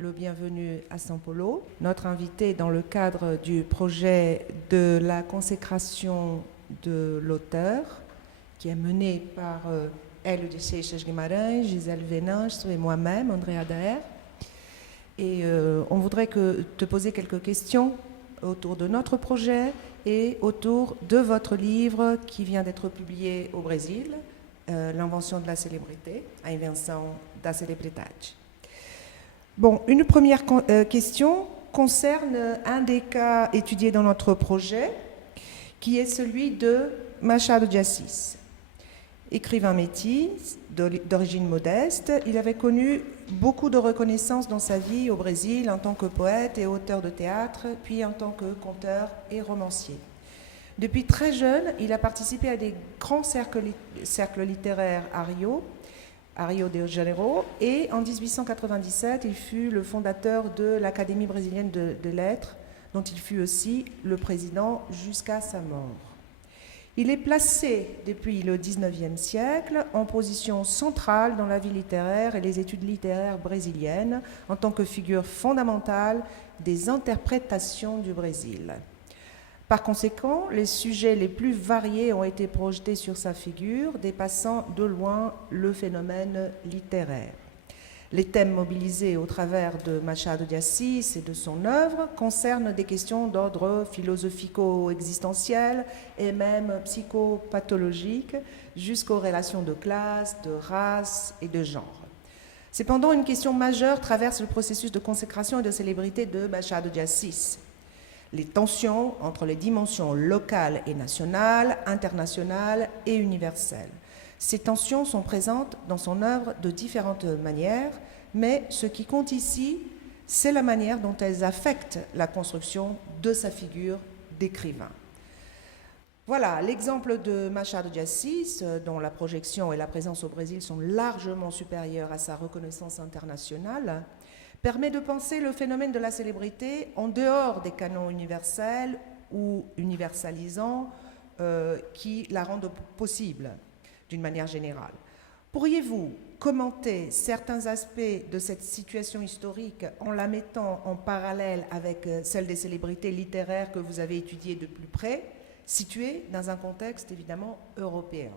le bienvenu à São Paulo. Notre invité dans le cadre du projet de la consécration de l'auteur, qui est mené par Hélio de Seixas Guimarães, Gisèle Venanço et moi-même, Andrea Daer. Et on voudrait te poser quelques questions autour de notre projet et autour de votre livre qui vient d'être publié au Brésil, L'invention de la célébrité, A Invenção da Celebridade. Bon, une première question concerne un des cas étudiés dans notre projet, qui est celui de Machado de Assis. Écrivain métis, d'origine modeste, il avait connu beaucoup de reconnaissance dans sa vie au Brésil en tant que poète et auteur de théâtre, puis en tant que conteur et romancier. Depuis très jeune, il a participé à des grands cercles littéraires à Rio de Janeiro, et en 1897, il fut le fondateur de l'Académie brésilienne de lettres, dont il fut aussi le président jusqu'à sa mort. Il est placé depuis le XIXe siècle en position centrale dans la vie littéraire et les études littéraires brésiliennes en tant que figure fondamentale des interprétations du Brésil. Par conséquent, les sujets les plus variés ont été projetés sur sa figure, dépassant de loin le phénomène littéraire. Les thèmes mobilisés au travers de Machado de Assis et de son œuvre concernent des questions d'ordre philosophico-existentiel et même psychopathologique, jusqu'aux relations de classe, de race et de genre. Cependant, une question majeure traverse le processus de consécration et de célébrité de Machado de Assis: les tensions entre les dimensions locales et nationales, internationales et universelles. Ces tensions sont présentes dans son œuvre de différentes manières, mais ce qui compte ici, c'est la manière dont elles affectent la construction de sa figure d'écrivain. Voilà, l'exemple de Machado de Assis, dont la projection et la présence au Brésil sont largement supérieures à sa reconnaissance internationale, permet de penser le phénomène de la célébrité en dehors des canons universels ou universalisants qui la rendent possible d'une manière générale. Pourriez-vous commenter certains aspects de cette situation historique en la mettant en parallèle avec celle des célébrités littéraires que vous avez étudiées de plus près, situées dans un contexte évidemment européen?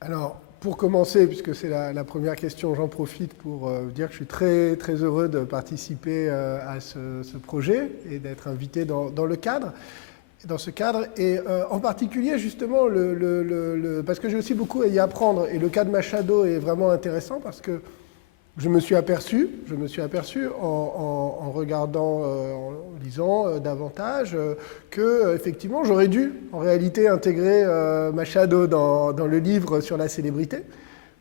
Alors, pour commencer, puisque c'est la première question, j'en profite pour dire que je suis très, très heureux de participer à ce projet et d'être invité dans le cadre. Dans ce cadre, et en particulier justement, parce que j'ai aussi beaucoup à y apprendre, et le cas de Machado est vraiment intéressant parce que je me suis aperçu en regardant, en lisant davantage, que effectivement j'aurais dû en réalité intégrer Machado dans le livre sur la célébrité.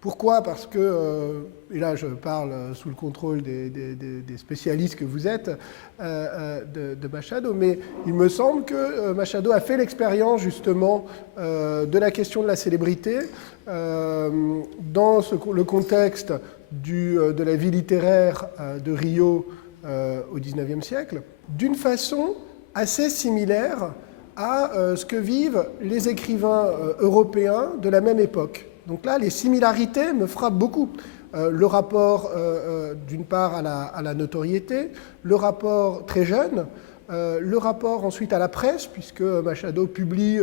Pourquoi? Parce que, et là je parle sous le contrôle des spécialistes que vous êtes de Machado, mais il me semble que Machado a fait l'expérience justement de la question de la célébrité dans le contexte de la vie littéraire de Rio au XIXe siècle, d'une façon assez similaire à ce que vivent les écrivains européens de la même époque. Donc là, les similarités me frappent beaucoup. Le rapport, d'une part, à la notoriété, le rapport très jeune, le rapport ensuite à la presse, puisque Machado publie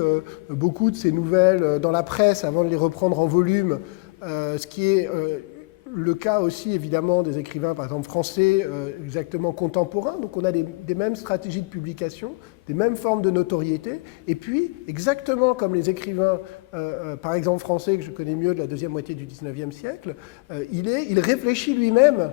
beaucoup de ses nouvelles dans la presse avant de les reprendre en volume, ce qui est le cas aussi, évidemment, des écrivains, par exemple, français, exactement contemporains. Donc on a des mêmes stratégies de publication, des mêmes formes de notoriété. Et puis, exactement comme les écrivains, par exemple, français, que je connais mieux de la deuxième moitié du XIXe siècle, il réfléchit lui-même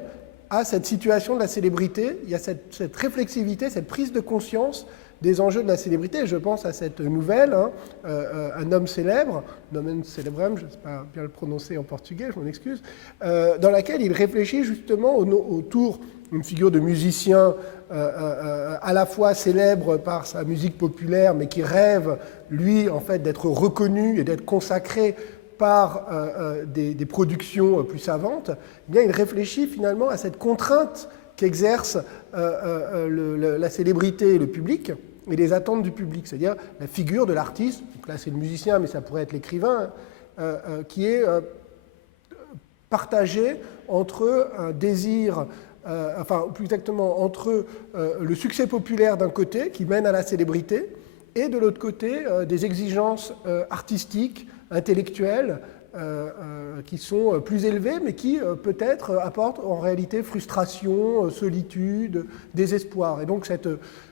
à cette situation de la célébrité. Il y a cette réflexivité, cette prise de conscience des enjeux de la célébrité. Je pense à cette nouvelle, Un homme célèbre, Nomen Celebrem, je ne sais pas bien le prononcer en portugais, je m'en excuse, dans laquelle il réfléchit justement autour d'une figure de musicien à la fois célèbre par sa musique populaire, mais qui rêve, lui, en fait, d'être reconnu et d'être consacré par des productions plus savantes. Eh bien, il réfléchit finalement à cette contrainte qu'exerce la célébrité et le public, et les attentes du public, c'est-à-dire la figure de l'artiste, donc là c'est le musicien, mais ça pourrait être l'écrivain, qui est partagé entre un désir, enfin plus exactement entre le succès populaire d'un côté qui mène à la célébrité et de l'autre côté des exigences artistiques, intellectuelles qui sont plus élevées mais qui peut-être apportent en réalité frustration, solitude, désespoir. Et donc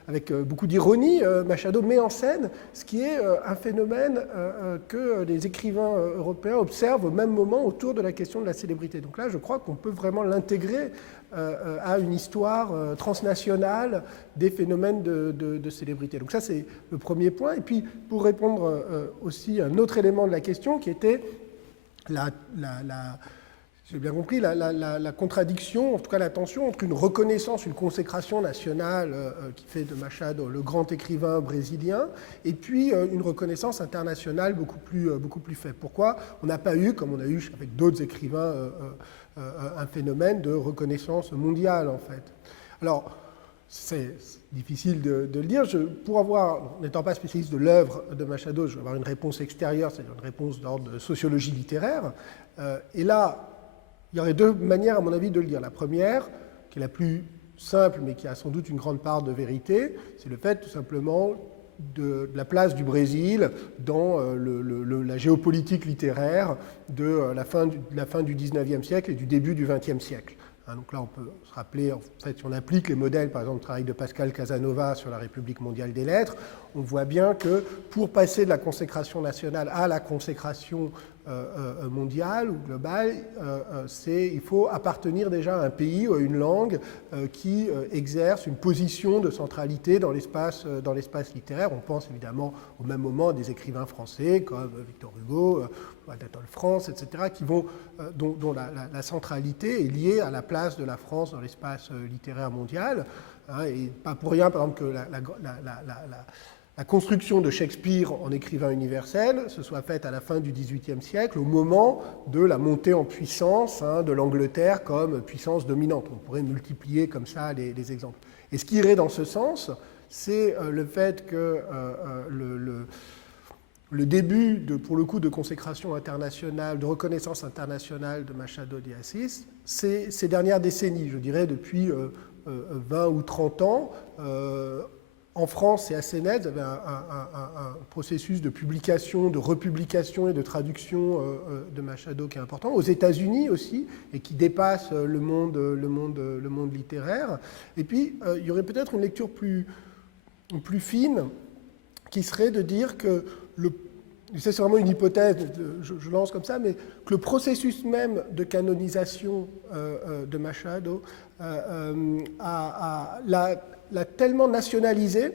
avec beaucoup d'ironie, Machado met en scène ce qui est un phénomène que les écrivains européens observent au même moment autour de la question de la célébrité. Donc là, je crois qu'on peut vraiment l'intégrer à une histoire transnationale des phénomènes de célébrité. Donc ça, c'est le premier point. Et puis, pour répondre aussi à un autre élément de la question qui était j'ai bien compris, la contradiction, en tout cas la tension entre une reconnaissance, une consécration nationale qui fait de Machado le grand écrivain brésilien, et puis une reconnaissance internationale beaucoup plus faible. Pourquoi on n'a pas eu, comme on a eu avec d'autres écrivains, un phénomène de reconnaissance mondiale, en fait. Alors, c'est difficile de le dire. N'étant pas spécialiste de l'œuvre de Machado, je vais avoir une réponse extérieure, c'est-à-dire une réponse d'ordre de sociologie littéraire. Et là, il y aurait deux manières, à mon avis, de le dire. La première, qui est la plus simple, mais qui a sans doute une grande part de vérité, c'est le fait, tout simplement, de la place du Brésil dans la géopolitique littéraire de la fin du XIXe siècle et du début du XXe siècle. Donc là, on peut se rappeler, en fait, si on applique les modèles, par exemple, le travail de Pascal Casanova sur la République mondiale des lettres, on voit bien que pour passer de la consécration nationale à la consécration mondiale ou globale, il faut appartenir déjà à un pays ou à une langue qui exerce une position de centralité dans l'espace littéraire. On pense évidemment au même moment à des écrivains français comme Victor Hugo, Anatole France, etc., dont la centralité est liée à la place de la France dans l'espace littéraire mondial. Et pas pour rien, par exemple, que la construction de Shakespeare en écrivain universel se soit faite à la fin du XVIIIe siècle, au moment de la montée en puissance de l'Angleterre comme puissance dominante. On pourrait multiplier comme ça les exemples. Et ce qui irait dans ce sens, c'est le fait que le début, pour le coup, de consécration internationale, de reconnaissance internationale de Machado de Assis, c'est ces dernières décennies, je dirais depuis 20 ou 30 ans. En France, c'est assez net, vous avez un processus de publication, de republication et de traduction de Machado qui est important. Aux États-Unis aussi, et qui dépasse le monde littéraire. Et puis, il y aurait peut-être une lecture plus fine qui serait de dire que c'est vraiment une hypothèse, je lance comme ça, mais que le processus même de canonisation de Machado l'a tellement nationalisé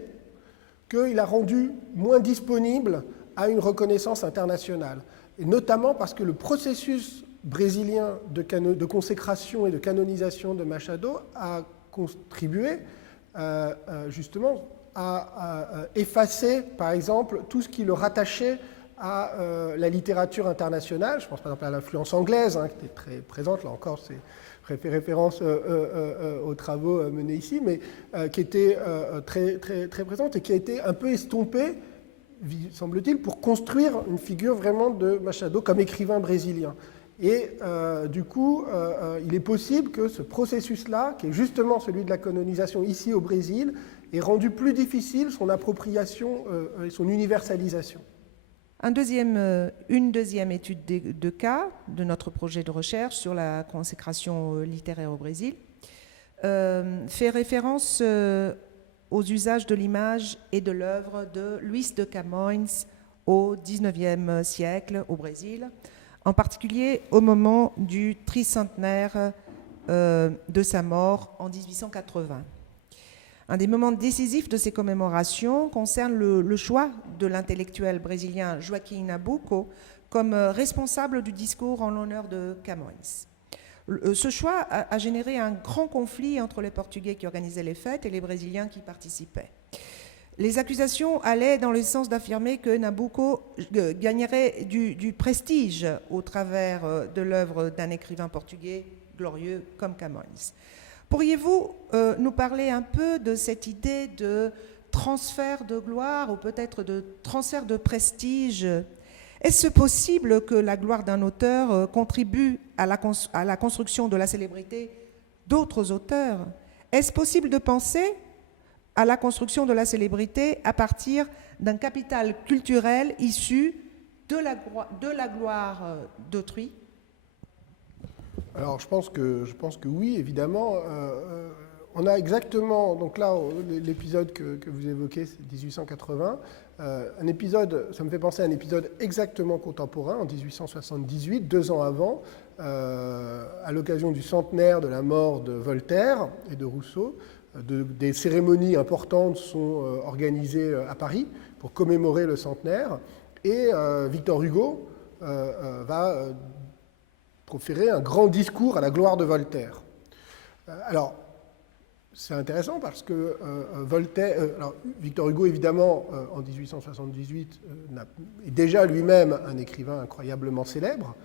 qu'il a rendu moins disponible à une reconnaissance internationale. Et notamment parce que le processus brésilien de consécration et de canonisation de Machado a contribué justement à effacer, par exemple, tout ce qui le rattachait à la littérature internationale. Je pense par exemple à l'influence anglaise, qui était très présente, là encore, c'est fait référence aux travaux menés ici, mais qui était très présente et qui a été un peu estompée, semble-t-il, pour construire une figure vraiment de Machado comme écrivain brésilien. Et du coup, il est possible que ce processus-là, qui est justement celui de la canonisation ici au Brésil, ait rendu plus difficile son appropriation et son universalisation. Une deuxième étude de cas de notre projet de recherche sur la consécration littéraire au Brésil fait référence aux usages de l'image et de l'œuvre de Luis de Camões au XIXe siècle au Brésil, en particulier au moment du tricentenaire de sa mort en 1880. Un des moments décisifs de ces commémorations concerne le choix de l'intellectuel brésilien Joaquim Nabuco comme responsable du discours en l'honneur de Camões. Ce choix a généré un grand conflit entre les Portugais qui organisaient les fêtes et les Brésiliens qui participaient. Les accusations allaient dans le sens d'affirmer que Nabuco gagnerait du prestige au travers de l'œuvre d'un écrivain portugais glorieux comme Camões. Pourriez-vous nous parler un peu de cette idée de transfert de gloire ou peut-être de transfert de prestige? Est-ce possible que la gloire d'un auteur contribue à la construction de la célébrité d'autres auteurs? Est-ce possible de penser à la construction de la célébrité à partir d'un capital culturel issu de la gloire d'autrui? Alors je pense que oui, évidemment. On a exactement, donc là, l'épisode que vous évoquez, c'est 1880. Un épisode, ça me fait penser à un épisode exactement contemporain, en 1878, 2 ans avant, à l'occasion du centenaire de la mort de Voltaire et de Rousseau. Des cérémonies importantes sont organisées à Paris pour commémorer le centenaire. Et Victor Hugo va proférer un grand discours à la gloire de Voltaire. Alors, c'est intéressant parce que Victor Hugo, évidemment, en 1878, est déjà lui-même un écrivain incroyablement célèbre.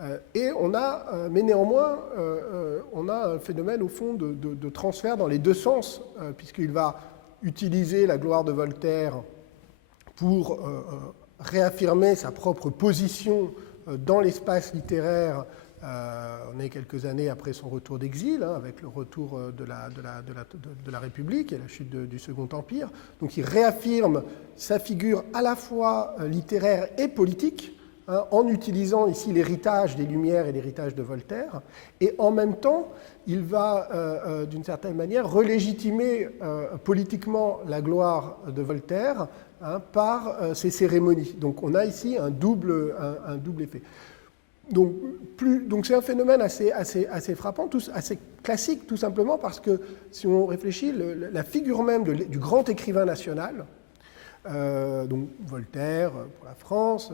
Mais néanmoins, on a un phénomène, au fond, de transfert dans les deux sens, puisqu'il va utiliser la gloire de Voltaire pour réaffirmer sa propre position dans l'espace littéraire. On est quelques années après son retour d'exil, avec le retour de la République et la chute du Second Empire. Donc il réaffirme sa figure à la fois littéraire et politique, en utilisant ici l'héritage des Lumières et l'héritage de Voltaire. Et en même temps, il va, d'une certaine manière, relégitimer politiquement la gloire de Voltaire par ces cérémonies. Donc on a ici un double effet. Donc c'est un phénomène assez frappant, assez classique, tout simplement parce que, si on réfléchit, la figure même du grand écrivain national, donc Voltaire pour la France,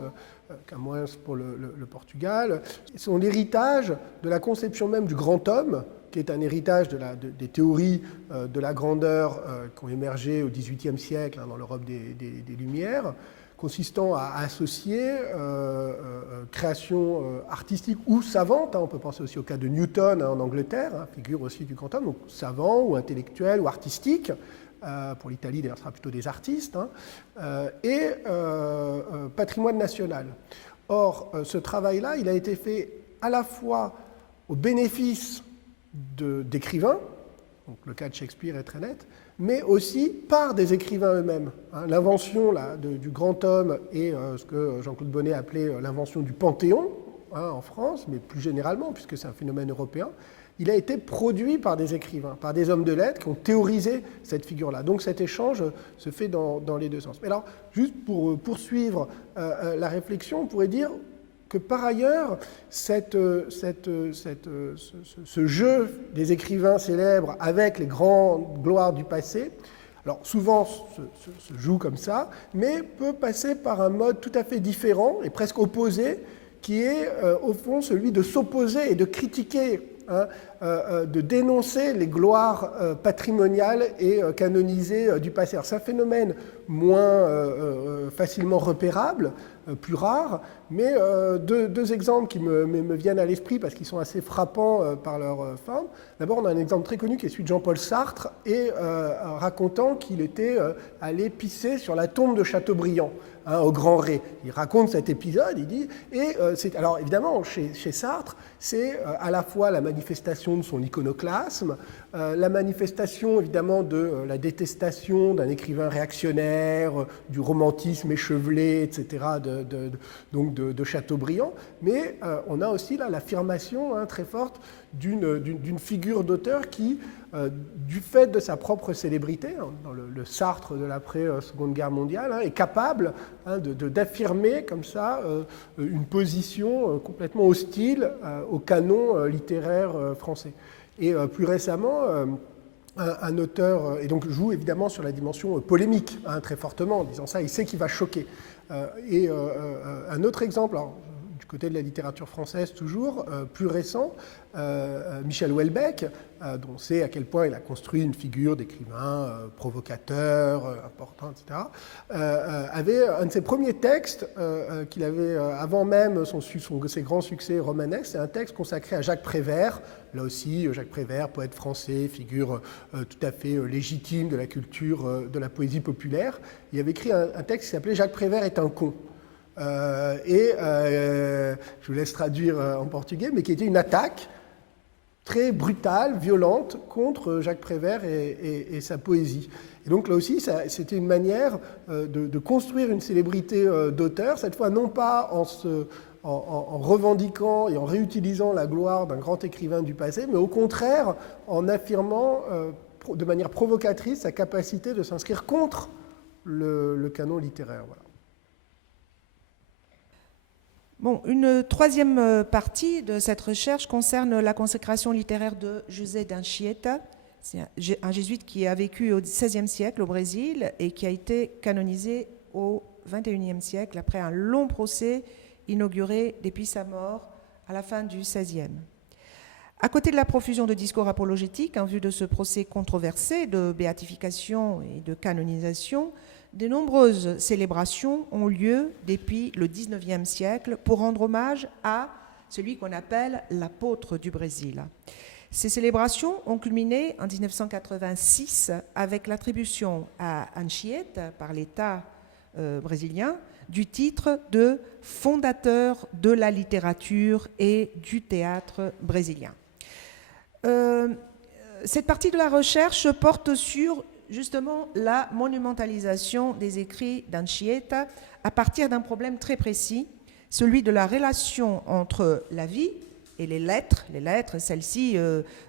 Camões pour le Portugal, son héritage de la conception même du grand homme, qui est un héritage des théories de la grandeur qui ont émergé au XVIIIe siècle dans l'Europe des Lumières, consistant à associer création artistique ou savante. On peut penser aussi au cas de Newton en Angleterre, figure aussi du grand homme, donc savant ou intellectuel ou artistique. Pour l'Italie, d'ailleurs, ce sera plutôt des artistes, et patrimoine national. Or, ce travail-là, il a été fait à la fois au bénéfice d'écrivains, donc le cas de Shakespeare est très net, mais aussi par des écrivains eux-mêmes. L'invention du grand homme et ce que Jean-Claude Bonnet appelait l'invention du Panthéon en France, mais plus généralement, puisque c'est un phénomène européen, il a été produit par des écrivains, par des hommes de lettres qui ont théorisé cette figure-là. Donc cet échange se fait dans les deux sens. Mais alors, juste pour poursuivre la réflexion, on pourrait dire que par ailleurs, ce jeu des écrivains célèbres avec les grandes gloires du passé, alors souvent se joue comme ça, mais peut passer par un mode tout à fait différent et presque opposé, qui est au fond celui de s'opposer et de critiquer, de dénoncer les gloires patrimoniales et canonisées du passé. Alors, c'est un phénomène moins facilement repérable, plus rare, mais deux exemples qui me viennent à l'esprit parce qu'ils sont assez frappants par leur forme. D'abord, on a un exemple très connu qui est celui de Jean-Paul Sartre, et racontant qu'il était allé pisser sur la tombe de Chateaubriand, au Grand Ré. Il raconte cet épisode, il dit, alors évidemment, chez Sartre, c'est à la fois la manifestation de son iconoclasme, la manifestation évidemment de la détestation d'un écrivain réactionnaire, du romantisme échevelé, etc., de Chateaubriand, mais on a aussi là l'affirmation très forte d'une figure d'auteur qui, du fait de sa propre célébrité, dans le Sartre de l'après-Seconde Guerre mondiale, est capable d'affirmer comme ça une position complètement hostile au canon littéraire français. Et plus récemment, un auteur, et donc joue évidemment sur la dimension polémique, très fortement, en disant ça, il sait qu'il va choquer. Un autre exemple, alors, du côté de la littérature française toujours, plus récent, Michel Houellebecq, dont on sait à quel point il a construit une figure d'écrivain provocateur, important, etc., avait un de ses premiers textes qu'il avait, avant même ses grands succès romanesques, c'est un texte consacré à Jacques Prévert. Là aussi, Jacques Prévert, poète français, figure tout à fait légitime de la culture, de la poésie populaire. Il avait écrit un texte qui s'appelait « Jacques Prévert est un con ». je vous laisse traduire en portugais, mais qui était une attaque très brutale, violente, contre Jacques Prévert et sa poésie. Et donc là aussi, c'était une manière de construire une célébrité d'auteur, cette fois non pas en revendiquant et en réutilisant la gloire d'un grand écrivain du passé, mais au contraire en affirmant de manière provocatrice sa capacité de s'inscrire contre le canon littéraire. Voilà. Bon, une troisième partie de cette recherche concerne la consécration littéraire de José d'Anchieta. C'est un jésuite qui a vécu au XVIe siècle au Brésil et qui a été canonisé au XXIe siècle après un long procès inauguré depuis sa mort à la fin du XVIe. À côté de la profusion de discours apologétiques en vue de ce procès controversé de béatification et de canonisation, de nombreuses célébrations ont lieu depuis le XIXe siècle pour rendre hommage à celui qu'on appelle l'apôtre du Brésil. Ces célébrations ont culminé en 1986 avec l'attribution à Anchieta par l'État brésilien du titre de fondateur de la littérature et du théâtre brésilien. Cette partie de la recherche porte sur justement la monumentalisation des écrits d'Anchieta à partir d'un problème très précis, celui de la relation entre la vie et les lettres, celles-ci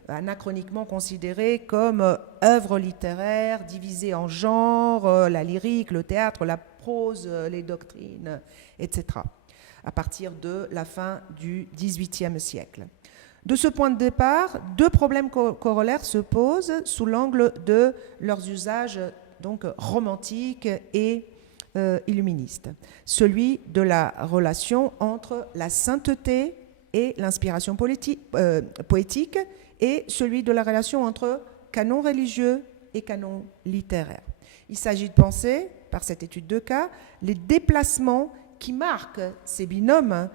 anachroniquement considérées comme œuvres littéraires divisées en genres, la lyrique, le théâtre, la prose, les doctrines, etc., à partir de la fin du XVIIIe siècle. De ce point de départ, deux problèmes corollaires se posent sous l'angle de leurs usages donc romantiques et illuministes. Celui de la relation entre la sainteté et l'inspiration poétique, et celui de la relation entre canon religieux et canon littéraire. Il s'agit de penser, par cette étude de cas, les déplacements qui marquent ces binômes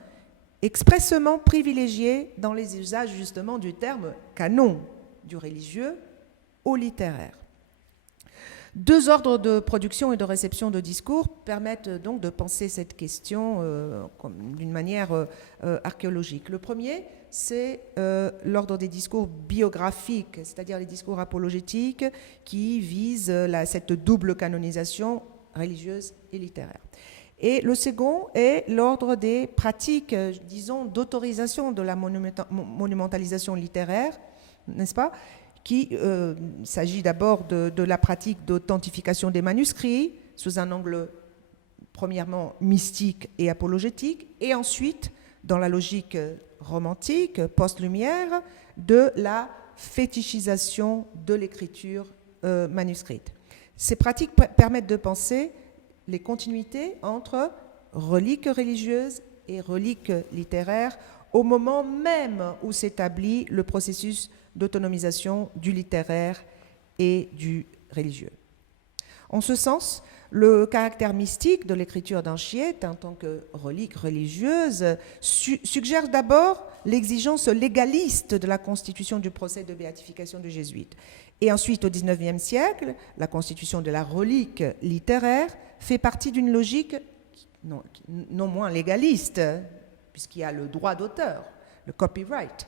expressément privilégiés dans les usages justement du terme canon, du religieux au littéraire. Deux ordres de production et de réception de discours permettent donc de penser cette question d'une manière archéologique. Le premier, c'est l'ordre des discours biographiques, c'est-à-dire les discours apologétiques qui visent cette double canonisation religieuse et littéraire. Et le second est l'ordre des pratiques, disons, d'autorisation de la monumentalisation littéraire, n'est-ce pas ? Qui s'agit d'abord de la pratique d'authentification des manuscrits sous un angle premièrement mystique et apologétique, et ensuite, dans la logique romantique, post-lumière, de la fétichisation de l'écriture manuscrite. Ces pratiques permettent de penser les continuités entre reliques religieuses et reliques littéraires au moment même où s'établit le processus d'autonomisation du littéraire et du religieux. En ce sens, le caractère mystique de l'écriture d'Anchieta en tant que relique religieuse suggère d'abord l'exigence légaliste de la constitution du procès de béatification des jésuites. Et ensuite, au XIXe siècle, la constitution de la relique littéraire fait partie d'une logique non moins légaliste, puisqu'il y a le droit d'auteur, le copyright,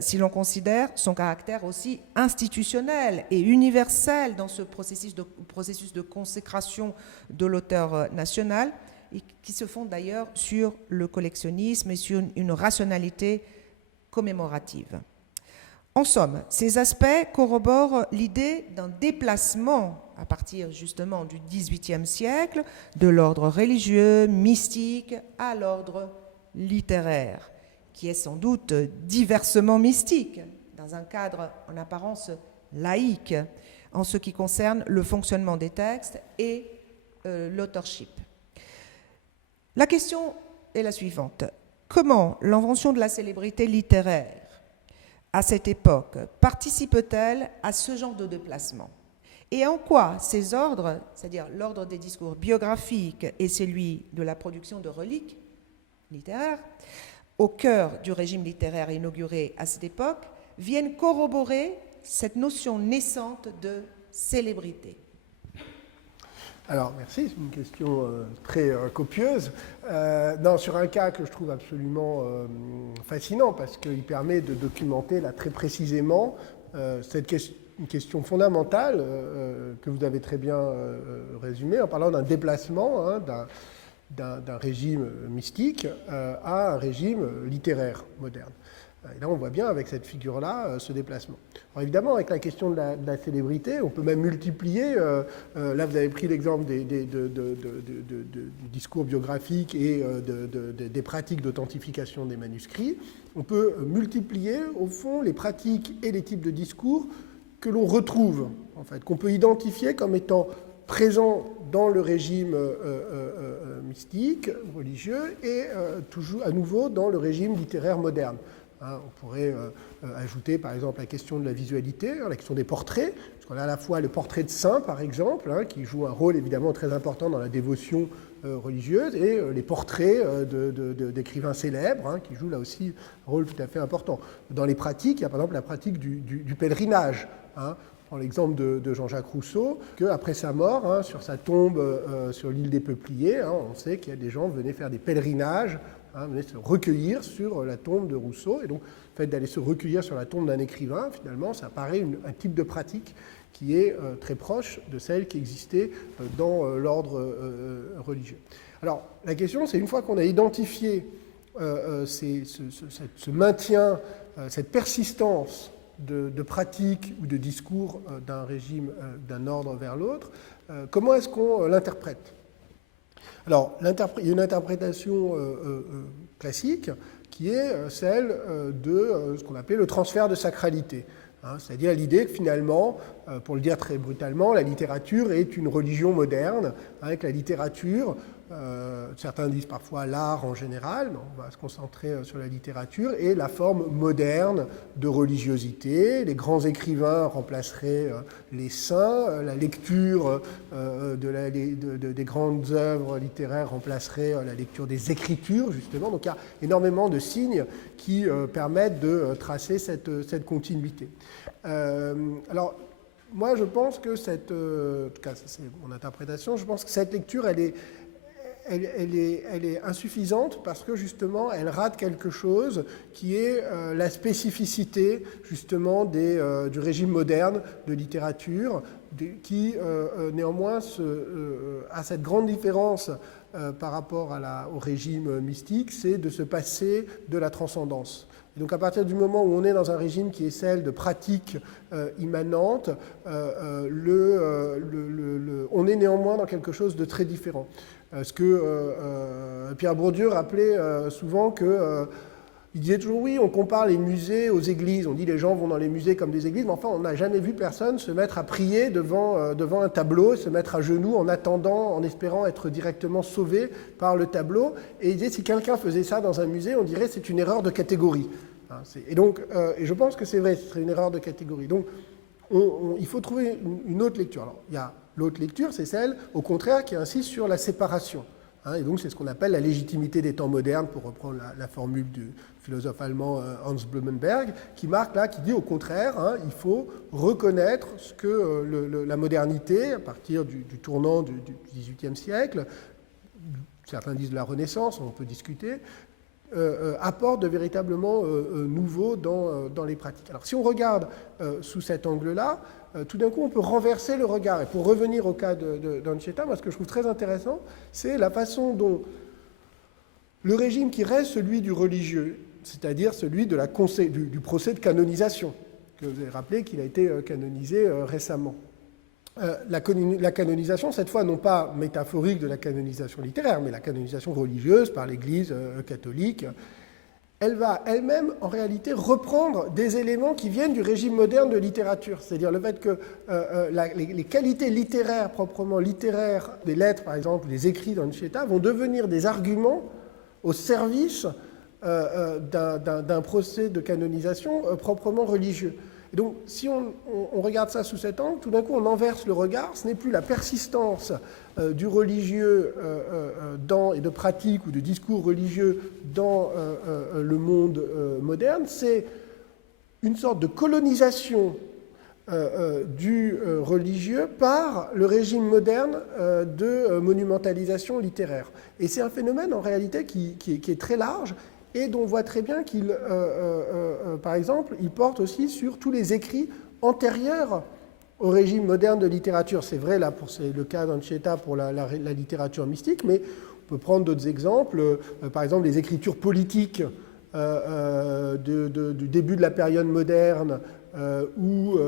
si l'on considère son caractère aussi institutionnel et universel dans ce processus de consécration de l'auteur national, et qui se fonde d'ailleurs sur le collectionnisme et sur une rationalité commémorative. En somme, ces aspects corroborent l'idée d'un déplacement à partir justement du XVIIIe siècle de l'ordre religieux, mystique, à l'ordre littéraire, qui est sans doute diversement mystique, dans un cadre en apparence laïque, en ce qui concerne le fonctionnement des textes et l'authorship. La question est la suivante. Comment l'invention de la célébrité littéraire à cette époque participe-t-elle à ce genre de déplacement ? Et en quoi ces ordres, c'est-à-dire l'ordre des discours biographiques et celui de la production de reliques littéraires, au cœur du régime littéraire inauguré à cette époque, viennent corroborer cette notion naissante de célébrité. Alors, merci, c'est une question très copieuse. Non, sur un cas que je trouve absolument fascinant, parce qu'il permet de documenter là, très précisément une question fondamentale que vous avez très bien résumée en parlant d'un déplacement d'un régime mystique à un régime littéraire moderne. Et là, on voit bien avec cette figure-là ce déplacement. Alors évidemment, avec la question de la célébrité, on peut même multiplier. Là, vous avez pris l'exemple du discours biographique et des pratiques d'authentification des manuscrits. On peut multiplier, au fond, les pratiques et les types de discours que l'on retrouve, en fait, qu'on peut identifier comme étant présents dans le régime mystique, religieux, et toujours à nouveau dans le régime littéraire moderne. On pourrait ajouter par exemple la question de la visualité, la question des portraits, parce qu'on a à la fois le portrait de saint par exemple, qui joue un rôle évidemment très important dans la dévotion religieuse, et les portraits d'écrivains célèbres, qui jouent là aussi un rôle tout à fait important. Dans les pratiques, il y a par exemple la pratique du pèlerinage. Prends l'exemple de Jean-Jacques Rousseau, qu'après sa mort, sur sa tombe sur l'île des Peupliers, on sait qu'il y a des gens qui venaient faire des pèlerinages, venaient se recueillir sur la tombe de Rousseau. Et donc, le fait d'aller se recueillir sur la tombe d'un écrivain, finalement, ça paraît un type de pratique qui est très proche de celle qui existait dans l'ordre religieux. Alors, la question, c'est une fois qu'on a identifié ce maintien, cette persistance de pratiques ou de discours d'un régime, d'un ordre vers l'autre, comment est-ce qu'on l'interprète ? Alors, il y a une interprétation classique qui est celle de ce qu'on appelle le transfert de sacralité. C'est-à-dire l'idée que finalement, pour le dire très brutalement, la littérature est une religion moderne, avec la littérature, certains disent parfois l'art en général, mais on va se concentrer sur la littérature, et la forme moderne de religiosité. Les grands écrivains remplaceraient les saints, la lecture des grandes œuvres littéraires remplacerait la lecture des écritures, justement. Donc il y a énormément de signes qui permettent de tracer cette continuité. Alors, moi, je pense que en tout cas, c'est mon interprétation, je pense que cette lecture, elle est insuffisante parce que, justement, elle rate quelque chose qui est la spécificité, justement, du régime moderne de littérature, qui, néanmoins, a cette grande différence par rapport au régime mystique, c'est de se passer de la transcendance. Et donc à partir du moment où on est dans un régime qui est celle de pratiques immanentes, on est néanmoins dans quelque chose de très différent. Ce que Pierre Bourdieu rappelait souvent que... il disait toujours, oui, on compare les musées aux églises. On dit les gens vont dans les musées comme des églises, mais enfin, on n'a jamais vu personne se mettre à prier devant un tableau, se mettre à genoux en attendant, en espérant être directement sauvé par le tableau. Et il disait, si quelqu'un faisait ça dans un musée, on dirait que c'est une erreur de catégorie. Et donc, je pense que c'est vrai, ce serait une erreur de catégorie. Donc, il faut trouver une autre lecture. Alors, il y a l'autre lecture, c'est celle, au contraire, qui insiste sur la séparation. Et donc, c'est ce qu'on appelle la légitimité des temps modernes, pour reprendre la formule du philosophe allemand Hans Blumenberg, qui marque là, qui dit au contraire, il faut reconnaître ce que la modernité, à partir du tournant du XVIIIe siècle, certains disent la Renaissance, on peut discuter, apporte de véritablement nouveau dans les pratiques. Alors, si on regarde sous cet angle-là, tout d'un coup, on peut renverser le regard. Et pour revenir au cas d'Anchieta, moi, ce que je trouve très intéressant, c'est la façon dont le régime qui reste celui du religieux, c'est-à-dire celui du procès de canonisation, que vous avez rappelé qu'il a été canonisé récemment. La canonisation, cette fois, non pas métaphorique de la canonisation littéraire, mais la canonisation religieuse par l'Église catholique, elle va elle-même, en réalité, reprendre des éléments qui viennent du régime moderne de littérature. C'est-à-dire le fait que les qualités littéraires, proprement littéraires, des lettres, par exemple, des écrits d'Anchieta, vont devenir des arguments au service d'un procès de canonisation proprement religieux. Et donc, si on regarde ça sous cet angle, tout d'un coup, on inverse le regard. Ce n'est plus la persistance du religieux et de pratiques ou de discours religieux dans le monde moderne, c'est une sorte de colonisation du religieux par le régime moderne de monumentalisation littéraire. Et c'est un phénomène en réalité qui est très large et dont on voit très bien qu'il, par exemple, il porte aussi sur tous les écrits antérieurs au régime moderne de littérature. C'est vrai, là, c'est le cas d'Anchieta pour la littérature mystique, mais on peut prendre d'autres exemples, par exemple les écritures politiques du début de la période moderne ou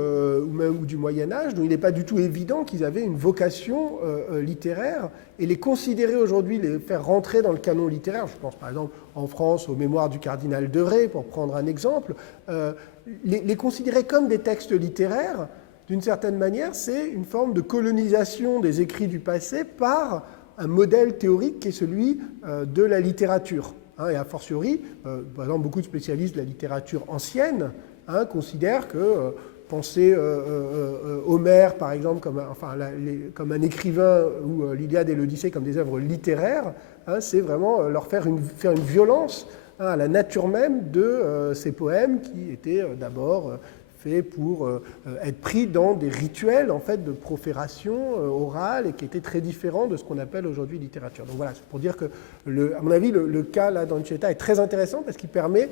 du Moyen-Âge, dont il n'est pas du tout évident qu'ils avaient une vocation littéraire, et les considérer aujourd'hui, les faire rentrer dans le canon littéraire, je pense par exemple en France aux Mémoires du cardinal de Retz, pour prendre un exemple, les considérer comme des textes littéraires, d'une certaine manière, c'est une forme de colonisation des écrits du passé par un modèle théorique qui est celui de la littérature. Et a fortiori, par exemple, beaucoup de spécialistes de la littérature ancienne considèrent que penser Homère, par exemple, comme un écrivain, ou l'Iliade et l'Odyssée comme des œuvres littéraires, c'est vraiment leur faire une violence à la nature même de ces poèmes qui étaient d'abord faits pour être pris dans des rituels en fait, de profération orale et qui étaient très différents de ce qu'on appelle aujourd'hui littérature. Donc voilà, c'est pour dire que, à mon avis, le cas là d'Anchieta est très intéressant parce qu'il permet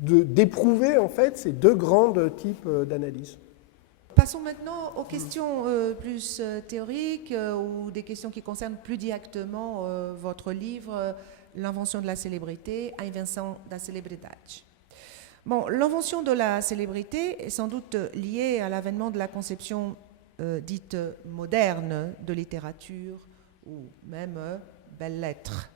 d'éprouver en fait ces deux grands types d'analyse. Passons maintenant aux questions plus théoriques ou des questions qui concernent plus directement votre livre, L'invention de la célébrité, A invenção da celebridade. Bon, l'invention de la célébrité est sans doute liée à l'avènement de la conception dite moderne de littérature ou même belles lettres,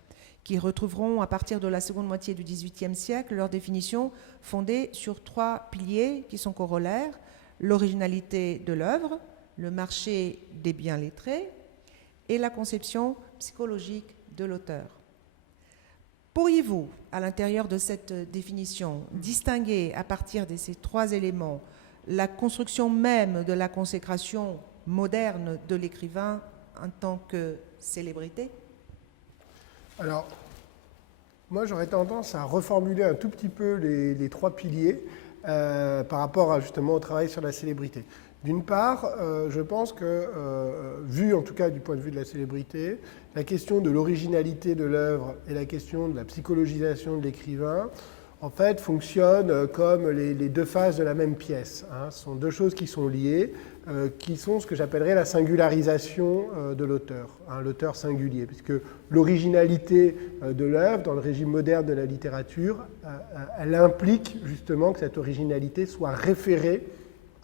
qui retrouveront à partir de la seconde moitié du XVIIIe siècle leur définition fondée sur trois piliers qui sont corollaires: l'originalité de l'œuvre, le marché des biens lettrés et la conception psychologique de l'auteur. Pourriez-vous, à l'intérieur de cette définition, distinguer à partir de ces trois éléments la construction même de la consécration moderne de l'écrivain en tant que célébrité ? Alors, moi j'aurais tendance à reformuler un tout petit peu les trois piliers par rapport justement au travail sur la célébrité. D'une part, je pense que, vu en tout cas du point de vue de la célébrité, la question de l'originalité de l'œuvre et la question de la psychologisation de l'écrivain, en fait, fonctionnent comme les deux faces de la même pièce. Ce sont deux choses qui sont liées, qui sont ce que j'appellerais la singularisation de l'auteur, l'auteur singulier, puisque l'originalité de l'œuvre, dans le régime moderne de la littérature, elle implique justement que cette originalité soit référée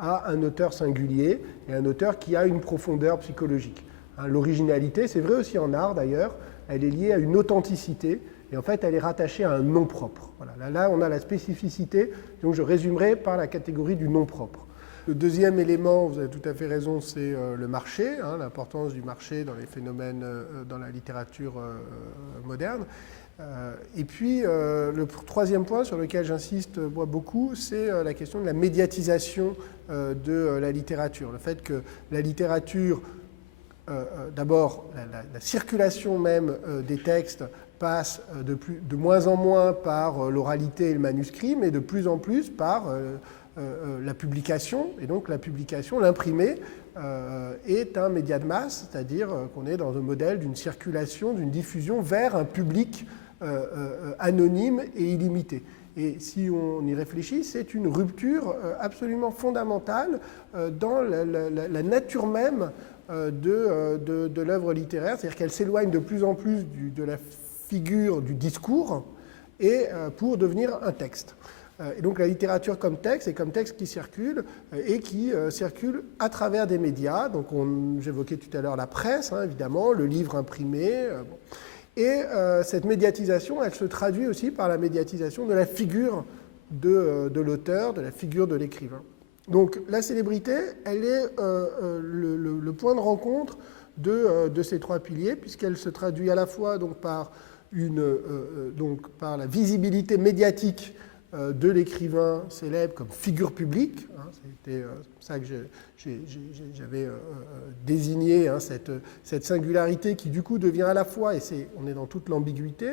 à un auteur singulier et un auteur qui a une profondeur psychologique. L'originalité, c'est vrai aussi en art d'ailleurs, elle est liée à une authenticité et en fait elle est rattachée à un nom propre. Voilà. Là, on a la spécificité, donc je résumerai par la catégorie du nom propre. Le deuxième élément, vous avez tout à fait raison, c'est le marché, l'importance du marché dans les phénomènes, dans la littérature moderne. Et puis, le troisième point sur lequel j'insiste moi beaucoup, c'est la question de la médiatisation de la littérature. Le fait que la littérature, d'abord, la circulation même des textes passe de moins en moins par l'oralité et le manuscrit, mais de plus en plus par la publication. Et donc la publication, l'imprimé, est un média de masse, c'est-à-dire qu'on est dans un modèle d'une circulation, d'une diffusion vers un public anonyme et illimité. Et si on y réfléchit, c'est une rupture absolument fondamentale dans la nature même de l'œuvre littéraire, c'est-à-dire qu'elle s'éloigne de plus en plus de la figure du discours et pour devenir un texte. Et donc la littérature comme texte, et comme texte qui circule, et qui circule à travers des médias. Donc j'évoquais tout à l'heure la presse, évidemment, le livre imprimé. Et cette médiatisation, elle se traduit aussi par la médiatisation de la figure de l'auteur, de la figure de l'écrivain. Donc la célébrité, elle est le point de rencontre de ces trois piliers, puisqu'elle se traduit à la fois donc, par la visibilité médiatique de l'écrivain célèbre comme figure publique. C'était ça que j'avais désigné, cette singularité qui du coup devient à la fois, et on est dans toute l'ambiguïté,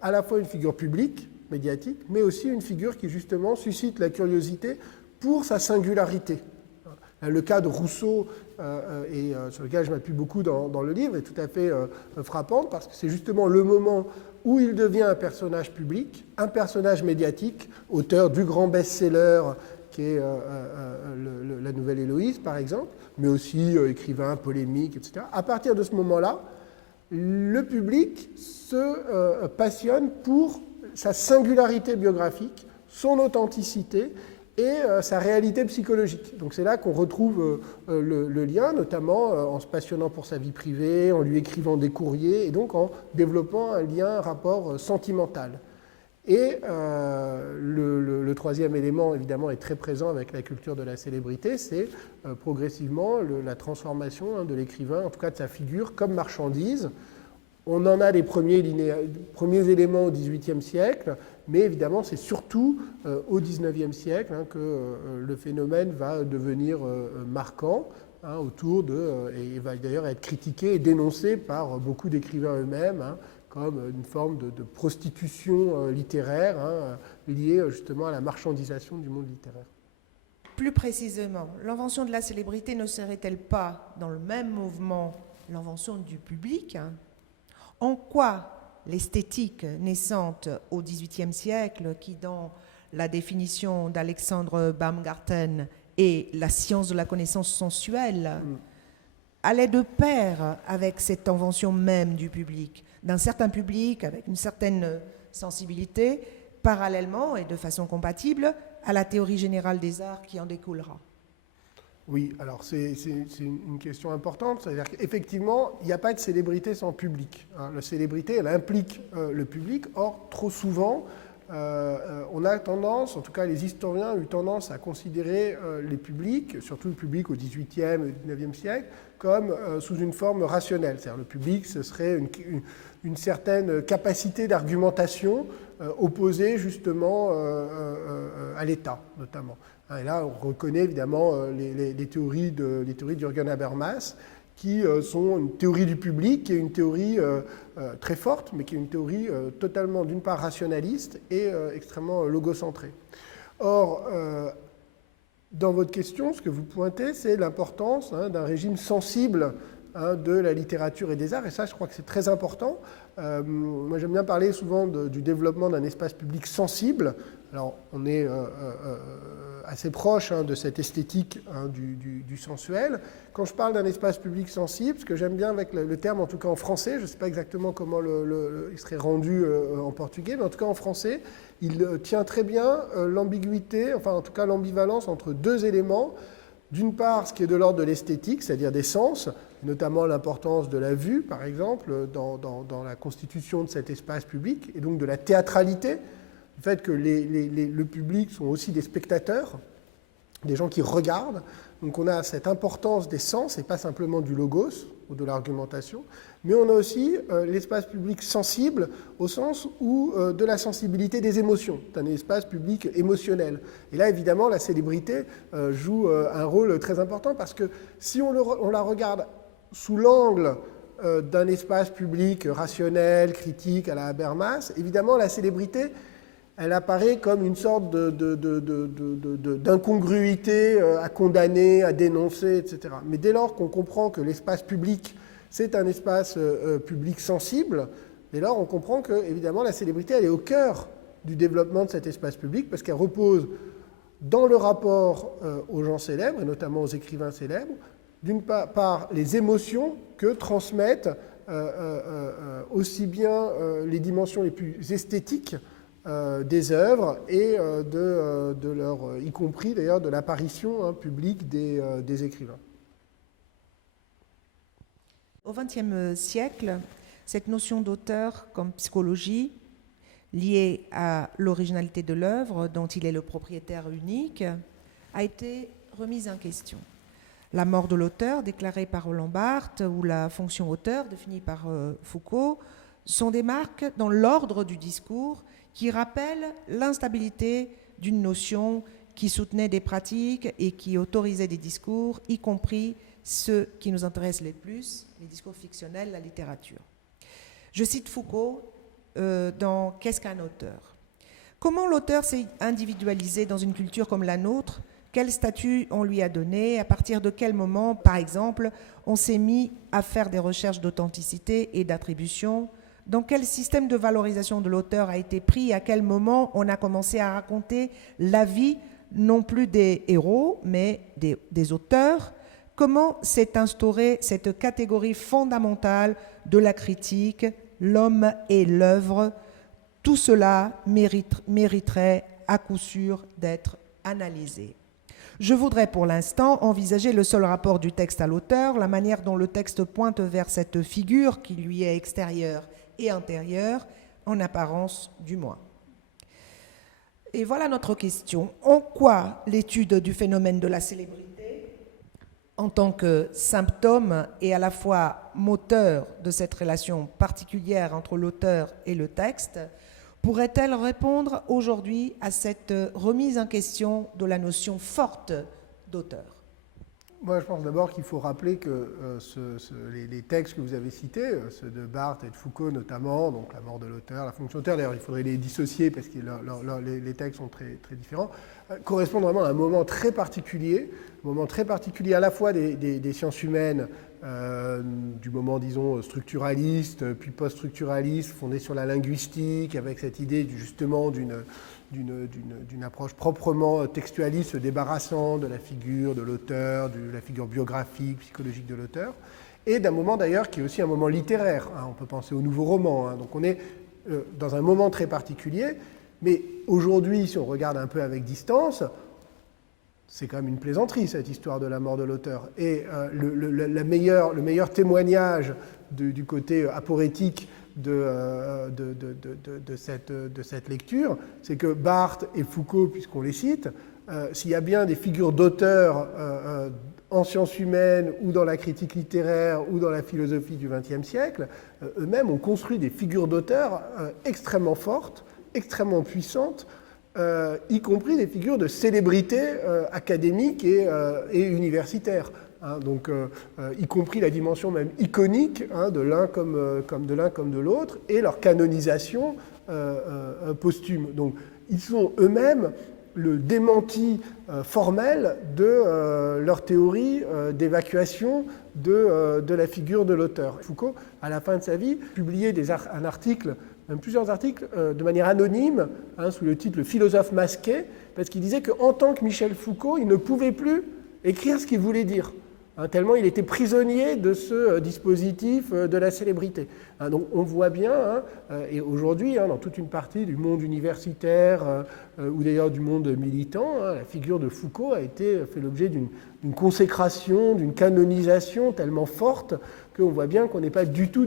à la fois une figure publique, médiatique, mais aussi une figure qui justement suscite la curiosité pour sa singularité. Le cas de Rousseau, sur lequel je m'appuie beaucoup dans le livre, est tout à fait frappant parce que c'est justement le moment où il devient un personnage public, un personnage médiatique, auteur du grand best-seller qui est La Nouvelle Héloïse, par exemple, mais aussi écrivain, polémique, etc. À partir de ce moment-là, le public se passionne pour sa singularité biographique, son authenticité et sa réalité psychologique. Donc c'est là qu'on retrouve le lien, notamment en se passionnant pour sa vie privée, en lui écrivant des courriers, et donc en développant un lien, un rapport sentimental. Et le troisième élément, évidemment, est très présent avec la culture de la célébrité, c'est progressivement la transformation de l'écrivain, en tout cas de sa figure, comme marchandise. On en a les premiers éléments au XVIIIe siècle, mais évidemment, c'est surtout au XIXe siècle que le phénomène va devenir marquant, et va d'ailleurs être critiqué et dénoncé par beaucoup d'écrivains eux-mêmes, comme une forme de prostitution littéraire liée justement à la marchandisation du monde littéraire. Plus précisément, l'invention de la célébrité ne serait-elle pas, dans le même mouvement, l'invention du public ? En quoi l'esthétique naissante au XVIIIe siècle, qui dans la définition d'Alexandre Baumgarten est la science de la connaissance sensuelle, allait de pair avec cette invention même du public, d'un certain public avec une certaine sensibilité, parallèlement et de façon compatible à la théorie générale des arts qui en découlera. Oui, alors c'est une question importante, c'est-à-dire qu'effectivement, il n'y a pas de célébrité sans public. La célébrité, elle implique le public, or trop souvent, on a tendance, en tout cas les historiens ont eu tendance à considérer les publics, surtout le public au XVIIIe et XIXe siècle, comme sous une forme rationnelle. C'est-à-dire le public, ce serait une certaine capacité d'argumentation opposée justement à l'État, notamment. Et là, on reconnaît évidemment les théories d'Jürgen Habermas, qui sont une théorie du public, qui est une théorie très forte, mais qui est une théorie totalement, d'une part, rationaliste et extrêmement logocentrée. Or, dans votre question, ce que vous pointez, c'est l'importance d'un régime sensible de la littérature et des arts, et ça, je crois que c'est très important. Moi, j'aime bien parler souvent du développement d'un espace public sensible. Alors, on est assez proche de cette esthétique du sensuel. Quand je parle d'un espace public sensible, ce que j'aime bien avec le terme, en tout cas en français, je ne sais pas exactement comment il serait rendu en portugais, mais en tout cas en français, il tient très bien l'ambiguïté, enfin en tout cas l'ambivalence entre deux éléments. D'une part, ce qui est de l'ordre de l'esthétique, c'est-à-dire des sens, notamment l'importance de la vue, par exemple, dans la constitution de cet espace public, et donc de la théâtralité, le fait que le public sont aussi des spectateurs, des gens qui regardent. Donc on a cette importance des sens, et pas simplement du logos ou de l'argumentation, mais on a aussi l'espace public sensible au sens où de la sensibilité des émotions. C'est un espace public émotionnel. Et là, évidemment, la célébrité joue un rôle très important parce que si on la regarde sous l'angle d'un espace public rationnel, critique à la Habermas, évidemment, la célébrité, elle apparaît comme une sorte d'incongruité à condamner, à dénoncer, etc. Mais dès lors qu'on comprend que l'espace public, c'est un espace public sensible, dès lors on comprend que, évidemment, la célébrité, elle est au cœur du développement de cet espace public, parce qu'elle repose dans le rapport aux gens célèbres, et notamment aux écrivains célèbres, d'une part les émotions que transmettent aussi bien les dimensions les plus esthétiques des œuvres et de leur, y compris d'ailleurs de l'apparition publique des écrivains. Au XXe siècle, cette notion d'auteur comme psychologie, liée à l'originalité de l'œuvre dont il est le propriétaire unique, a été remise en question. La mort de l'auteur, déclarée par Roland Barthes, ou la fonction auteur, définie par Foucault, sont des marques dans l'ordre du discours qui rappellent l'instabilité d'une notion qui soutenait des pratiques et qui autorisait des discours, y compris ceux qui nous intéressent les plus, les discours fictionnels, la littérature. Je cite Foucault dans « Qu'est-ce qu'un auteur ?» Comment l'auteur s'est individualisé dans une culture comme la nôtre Quel statut on lui a donné? À partir de quel moment, par exemple, on s'est mis à faire des recherches d'authenticité et d'attribution? Dans quel système de valorisation de l'auteur a été pris? À quel moment on a commencé à raconter la vie, non plus des héros, mais des auteurs? Comment s'est instaurée cette catégorie fondamentale de la critique, l'homme et l'œuvre? Tout cela mériterait à coup sûr d'être analysé. Je voudrais pour l'instant envisager le seul rapport du texte à l'auteur, la manière dont le texte pointe vers cette figure qui lui est extérieure et intérieure, en apparence du moins. Et voilà notre question. En quoi l'étude du phénomène de la célébrité, en tant que symptôme et à la fois moteur de cette relation particulière entre l'auteur et le texte, pourrait-elle répondre aujourd'hui à cette remise en question de la notion forte d'auteur? Moi, je pense d'abord qu'il faut rappeler que les textes que vous avez cités, ceux de Barthes et de Foucault notamment, donc la mort de l'auteur, la fonction auteur, d'ailleurs il faudrait les dissocier parce que les textes sont très, très différents, correspondent vraiment à un moment très particulier à la fois des sciences humaines, du moment, disons, structuraliste, puis post-structuraliste, fondé sur la linguistique, avec cette idée justement d'une approche proprement textualiste, se débarrassant de la figure de l'auteur, de la figure biographique, psychologique de l'auteur, et d'un moment d'ailleurs qui est aussi un moment littéraire. On peut penser au nouveau roman. Donc on est dans un moment très particulier, mais aujourd'hui, si on regarde un peu avec distance, c'est quand même une plaisanterie, cette histoire de la mort de l'auteur. Et le meilleur témoignage du côté aporétique de cette lecture, c'est que Barthes et Foucault, puisqu'on les cite, s'il y a bien des figures d'auteurs en sciences humaines ou dans la critique littéraire ou dans la philosophie du XXe siècle, eux-mêmes ont construit des figures d'auteurs extrêmement fortes, extrêmement puissantes, y compris des figures de célébrité académique et universitaire. Donc, y compris la dimension même iconique de l'un comme de l'autre, et leur canonisation posthume. Donc, ils sont eux-mêmes le démenti formel de leur théorie d'évacuation de la figure de l'auteur. Foucault, à la fin de sa vie, publiait un article, même plusieurs articles, de manière anonyme, sous le titre « Le philosophe masqué », parce qu'il disait qu'en tant que Michel Foucault, il ne pouvait plus écrire ce qu'il voulait dire, tellement il était prisonnier de ce dispositif de la célébrité. Donc on voit bien, et aujourd'hui, dans toute une partie du monde universitaire, ou d'ailleurs du monde militant, la figure de Foucault fait l'objet d'une consécration, d'une canonisation tellement forte qu'on voit bien qu'on n'est pas du tout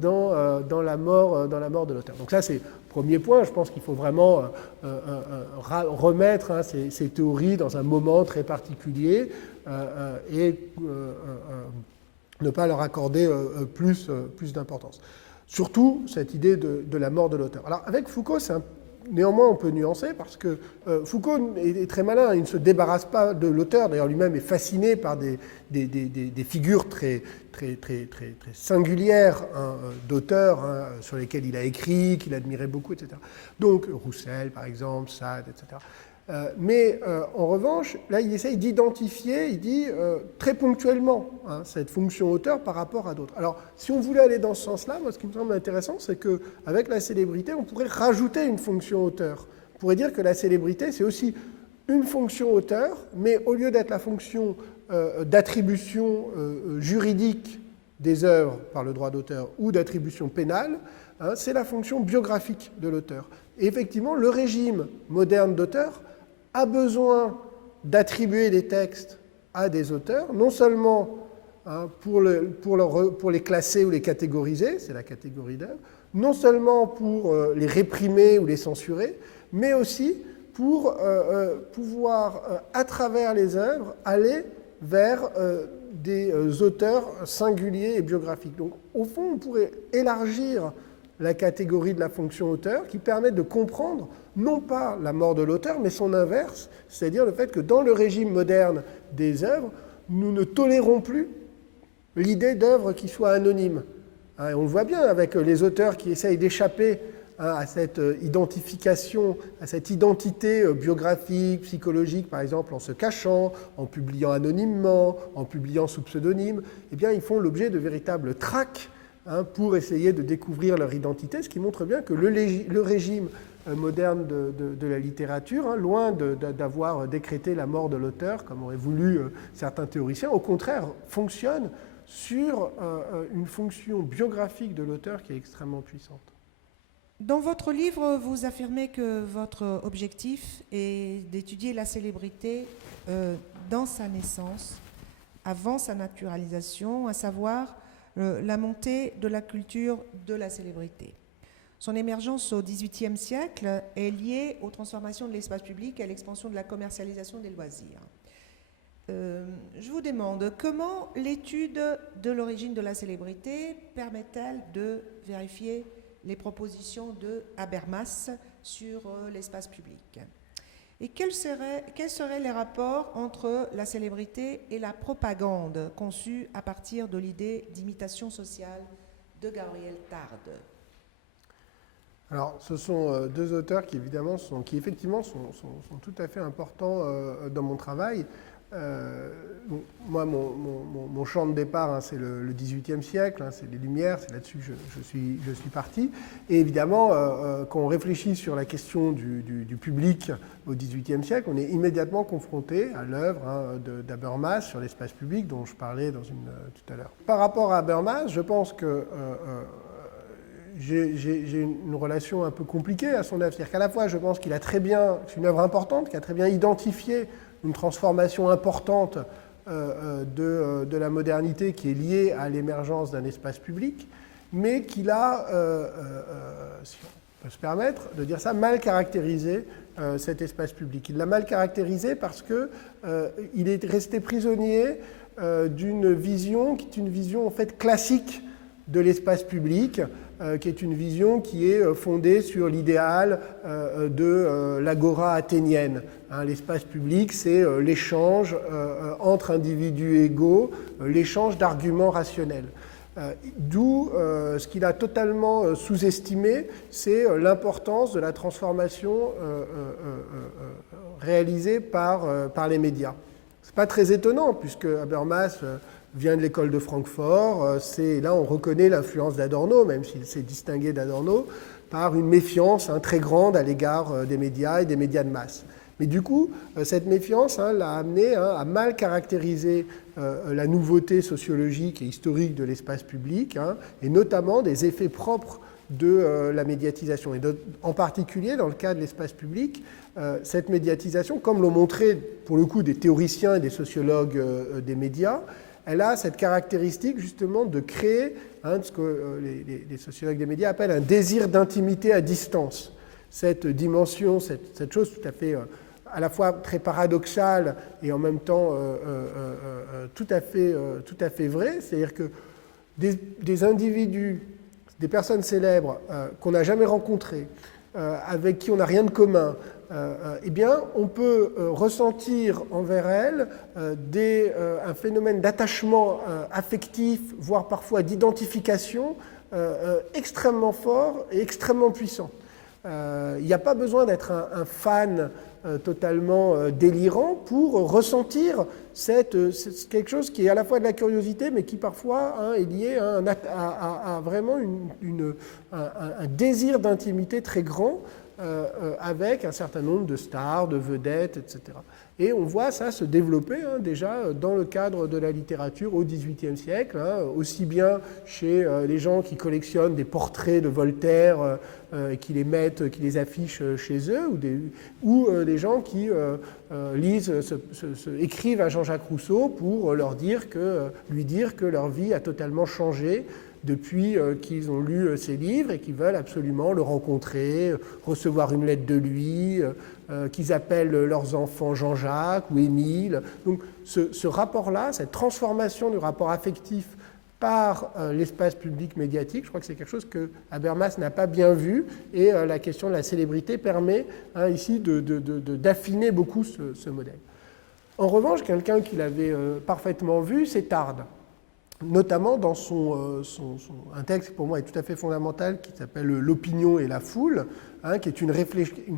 dans la mort de l'auteur. Donc ça, c'est le premier point. Je pense qu'il faut vraiment remettre ces théories dans un moment très particulier et ne pas leur accorder plus d'importance. Surtout cette idée de la mort de l'auteur. Alors avec Foucault, néanmoins on peut nuancer parce que Foucault est très malin, il ne se débarrasse pas de l'auteur, d'ailleurs lui-même est fasciné par des figures très singulières d'auteurs sur lesquels il a écrit, qu'il admirait beaucoup, etc. Donc Roussel par exemple, Sade, etc. Mais en revanche, là, il essaye d'identifier, il dit très ponctuellement cette fonction auteur par rapport à d'autres. Alors, si on voulait aller dans ce sens-là, moi, ce qui me semble intéressant, c'est qu'avec la célébrité, on pourrait rajouter une fonction auteur. On pourrait dire que la célébrité, c'est aussi une fonction auteur, mais au lieu d'être la fonction d'attribution juridique des œuvres par le droit d'auteur ou d'attribution pénale, c'est la fonction biographique de l'auteur. Et effectivement, le régime moderne d'auteur a besoin d'attribuer des textes à des auteurs, non seulement pour les classer ou les catégoriser, c'est la catégorie d'œuvres, non seulement pour les réprimer ou les censurer, mais aussi pour pouvoir, à travers les œuvres, aller vers des auteurs singuliers et biographiques. Donc, au fond, on pourrait élargir la catégorie de la fonction auteur qui permet de comprendre non pas la mort de l'auteur, mais son inverse, c'est-à-dire le fait que dans le régime moderne des œuvres, nous ne tolérons plus l'idée d'œuvres qui soient anonymes. Et on le voit bien avec les auteurs qui essayent d'échapper à cette identification, à cette identité biographique, psychologique, par exemple en se cachant, en publiant anonymement, en publiant sous pseudonyme, eh bien ils font l'objet de véritables traques pour essayer de découvrir leur identité, ce qui montre bien que le régime moderne de la littérature, loin d'avoir décrété la mort de l'auteur, comme auraient voulu certains théoriciens, au contraire fonctionne sur une fonction biographique de l'auteur qui est extrêmement puissante. Dans votre livre, vous affirmez que votre objectif est d'étudier la célébrité dans sa naissance, avant sa naturalisation, à savoir la montée de la culture de la célébrité. Son émergence au XVIIIe siècle est liée aux transformations de l'espace public et à l'expansion de la commercialisation des loisirs. Je vous demande comment l'étude de l'origine de la célébrité permet-elle de vérifier les propositions de Habermas sur l'espace public? Et quels seraient les rapports entre la célébrité et la propagande conçue à partir de l'idée d'imitation sociale de Gabriel Tarde? Alors, ce sont deux auteurs qui effectivement sont tout à fait importants dans mon travail. Moi, mon champ de départ, c'est le XVIIIe siècle, c'est les Lumières, c'est là-dessus que je suis parti. Et évidemment, quand on réfléchit sur la question du public au XVIIIe siècle, on est immédiatement confronté à l'œuvre d'Habermas sur l'espace public, dont je parlais tout à l'heure. Par rapport à Habermas, je pense que j'ai une relation un peu compliquée à son œuvre. C'est-à-dire qu'à la fois, je pense qu'il a très bien, c'est une œuvre importante, qui a très bien identifié une transformation importante de la modernité qui est liée à l'émergence d'un espace public, mais qu'il a, si on peut se permettre de dire ça, mal caractérisé cet espace public. Il l'a mal caractérisé parce qu'il est resté prisonnier d'une vision qui est une vision en fait classique de l'espace public, qui est une vision qui est fondée sur l'idéal de l'agora athénienne. L'espace public, c'est l'échange entre individus égaux, l'échange d'arguments rationnels. D'où ce qu'il a totalement sous-estimé, c'est l'importance de la transformation réalisée par les médias. Ce n'est pas très étonnant, puisque Habermas vient de l'école de Francfort. Là, on reconnaît l'influence d'Adorno, même s'il s'est distingué d'Adorno, par une méfiance très grande à l'égard des médias et des médias de masse. Mais du coup, cette méfiance l'a amené à mal caractériser la nouveauté sociologique et historique de l'espace public, et notamment des effets propres de la médiatisation. Et en particulier, dans le cas de l'espace public, cette médiatisation, comme l'ont montré pour le coup des théoriciens et des sociologues des médias, elle a cette caractéristique justement de créer ce que les sociologues des médias appellent un désir d'intimité à distance. Cette dimension, cette chose tout à fait, à la fois très paradoxale et en même temps tout à fait vraie, c'est-à-dire que des individus, des personnes célèbres qu'on n'a jamais rencontrées, avec qui on n'a rien de commun, eh bien, on peut ressentir envers elles un phénomène d'attachement affectif, voire parfois d'identification extrêmement fort et extrêmement puissant. Il n'y a pas besoin d'être un fan totalement délirant pour ressentir quelque chose qui est à la fois de la curiosité, mais qui parfois est lié à vraiment un désir d'intimité très grand, avec un certain nombre de stars, de vedettes, etc. Et on voit ça se développer déjà dans le cadre de la littérature au XVIIIe siècle, aussi bien chez les gens qui collectionnent des portraits de Voltaire et qui les affichent chez eux, ou des gens qui écrivent à Jean-Jacques Rousseau pour lui dire que leur vie a totalement changé depuis qu'ils ont lu ses livres et qu'ils veulent absolument le rencontrer, recevoir une lettre de lui, qu'ils appellent leurs enfants Jean-Jacques ou Émile. Donc ce rapport-là, cette transformation du rapport affectif par l'espace public médiatique, je crois que c'est quelque chose que Habermas n'a pas bien vu, et la question de la célébrité permet ici d'affiner beaucoup ce modèle. En revanche, quelqu'un qui l'avait parfaitement vu, c'est Tarde. notamment dans un texte qui pour moi est tout à fait fondamental, qui s'appelle L'opinion et la foule, qui est une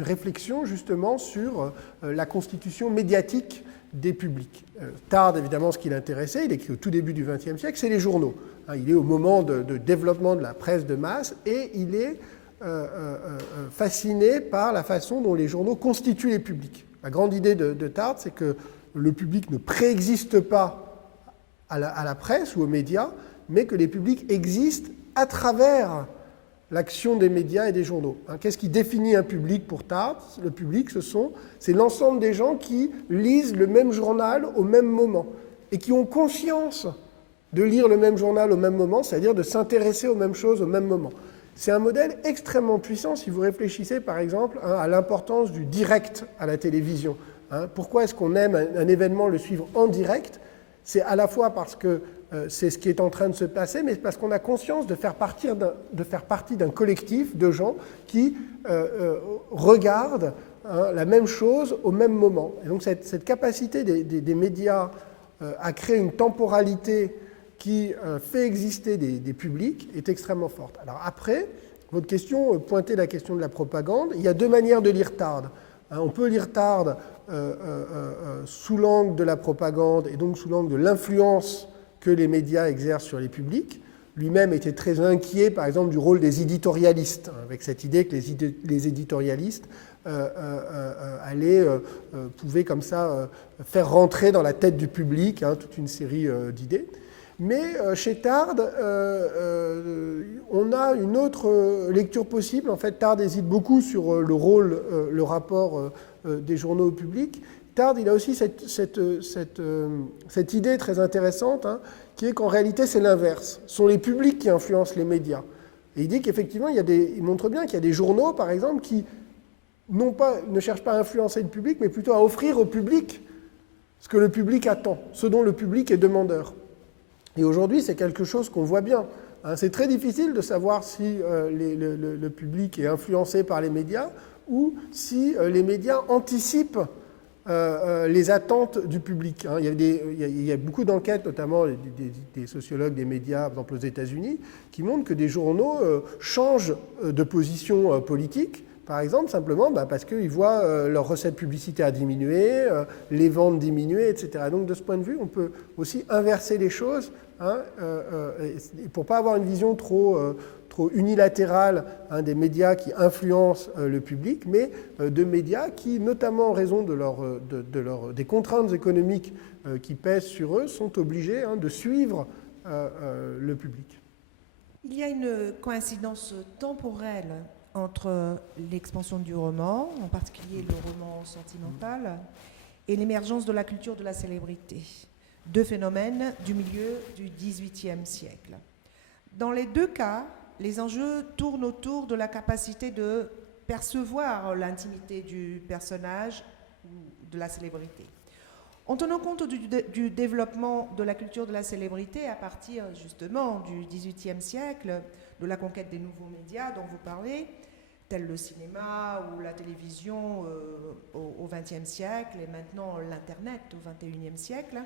réflexion justement sur la constitution médiatique des publics. Tarde, évidemment, ce qui l'intéressait, il écrit au tout début du XXe siècle, c'est les journaux. Il est au moment de développement de la presse de masse et il est fasciné par la façon dont les journaux constituent les publics. La grande idée de Tarde, c'est que le public ne préexiste pas à la presse ou aux médias, mais que les publics existent à travers l'action des médias et des journaux. Qu'est-ce qui définit un public pour Tarde? Le public, c'est l'ensemble des gens qui lisent le même journal au même moment et qui ont conscience de lire le même journal au même moment, c'est-à-dire de s'intéresser aux mêmes choses au même moment. C'est un modèle extrêmement puissant si vous réfléchissez par exemple à l'importance du direct à la télévision. Pourquoi est-ce qu'on aime un événement le suivre en direct? C'est à la fois parce que c'est ce qui est en train de se passer, mais parce qu'on a conscience de faire partie d'un collectif de gens qui regardent la même chose au même moment. Et donc cette capacité des médias à créer une temporalité qui fait exister des publics est extrêmement forte. Alors après, votre question pointait la question de la propagande. Il y a deux manières de lire Tarde. On peut lire Tarde sous l'angle de la propagande et donc sous l'angle de l'influence que les médias exercent sur les publics. Lui-même était très inquiet, par exemple, du rôle des éditorialistes, avec cette idée que les éditorialistes pouvaient comme ça faire rentrer dans la tête du public toute une série d'idées. Mais chez Tarde, on a une autre lecture possible. En fait, Tarde hésite beaucoup sur le rôle, le rapport des journaux au public. Tarde, il a aussi cette idée très intéressante, qui est qu'en réalité, c'est l'inverse. Ce sont les publics qui influencent les médias. Et il dit qu'effectivement, il montre bien qu'il y a des journaux, par exemple, qui ne cherchent pas à influencer le public, mais plutôt à offrir au public ce que le public attend, ce dont le public est demandeur. Et aujourd'hui, c'est quelque chose qu'on voit bien. C'est très difficile de savoir si le public est influencé par les médias ou si les médias anticipent les attentes du public. Il y a beaucoup d'enquêtes, notamment des sociologues des médias, par exemple aux États-Unis, qui montrent que des journaux changent de position politique, par exemple, simplement parce qu'ils voient leurs recettes publicitaires diminuer, les ventes diminuer, etc. Donc de ce point de vue, on peut aussi inverser les choses pour ne pas avoir une vision trop unilatérale des médias qui influencent le public, mais de médias qui, notamment en raison des contraintes économiques qui pèsent sur eux, sont obligés de suivre le public. Il y a une coïncidence temporelle entre l'expansion du roman, en particulier le roman sentimental, et l'émergence de la culture de la célébrité, deux phénomènes du milieu du XVIIIe siècle. Dans les deux cas, les enjeux tournent autour de la capacité de percevoir l'intimité du personnage ou de la célébrité. En tenant compte du développement de la culture de la célébrité à partir justement du XVIIIe siècle, de la conquête des nouveaux médias dont vous parlez, tels le cinéma ou la télévision au XXe siècle et maintenant l'Internet au XXIe siècle,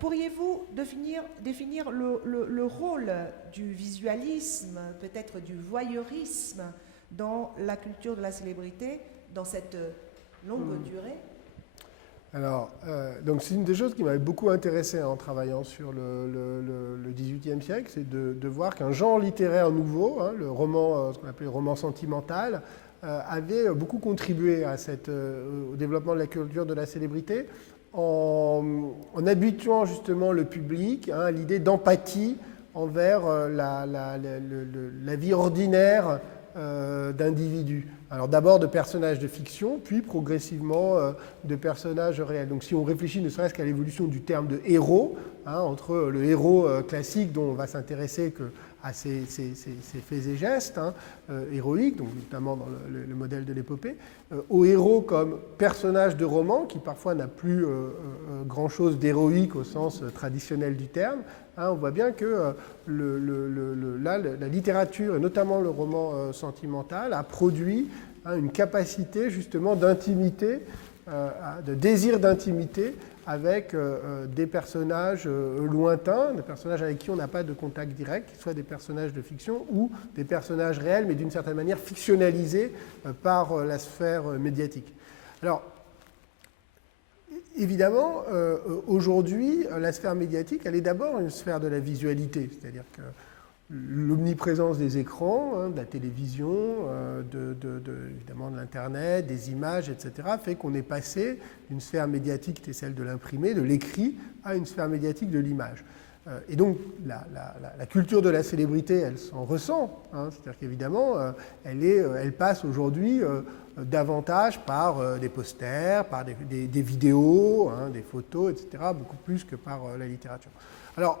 pourriez-vous définir le rôle du visualisme, peut-être du voyeurisme dans la culture de la célébrité, dans cette longue durée? Alors, donc c'est une des choses qui m'avait beaucoup intéressé en travaillant sur le XVIIIe siècle, c'est de voir qu'un genre littéraire nouveau, le roman, ce qu'on appelait le roman sentimental, avait beaucoup contribué au développement de la culture de la célébrité en habituant justement le public à l'idée d'empathie envers la vie ordinaire d'individus. Alors d'abord de personnages de fiction, puis progressivement de personnages réels. Donc si on réfléchit ne serait-ce qu'à l'évolution du terme de héros, entre le héros classique dont on va s'intéresser à ses faits et gestes héroïques, donc notamment dans le modèle de l'épopée, au héros comme personnage de roman, qui parfois n'a plus grand-chose d'héroïque au sens traditionnel du terme, on voit bien que la littérature, et notamment le roman sentimental, a produit une capacité justement d'intimité, de désir d'intimité avec des personnages lointains, des personnages avec qui on n'a pas de contact direct, qu'ils soient des personnages de fiction ou des personnages réels, mais d'une certaine manière fictionnalisés par la sphère médiatique. Alors, évidemment, aujourd'hui, la sphère médiatique, elle est d'abord une sphère de la visualité, c'est-à-dire que l'omniprésence des écrans, de la télévision, évidemment de l'Internet, des images, etc., fait qu'on est passé d'une sphère médiatique qui était celle de l'imprimé, de l'écrit, à une sphère médiatique de l'image. Et donc, la culture de la célébrité, elle s'en ressent. C'est-à-dire qu'évidemment, elle passe aujourd'hui davantage par des posters, par des vidéos, des photos, etc., beaucoup plus que par la littérature. Alors,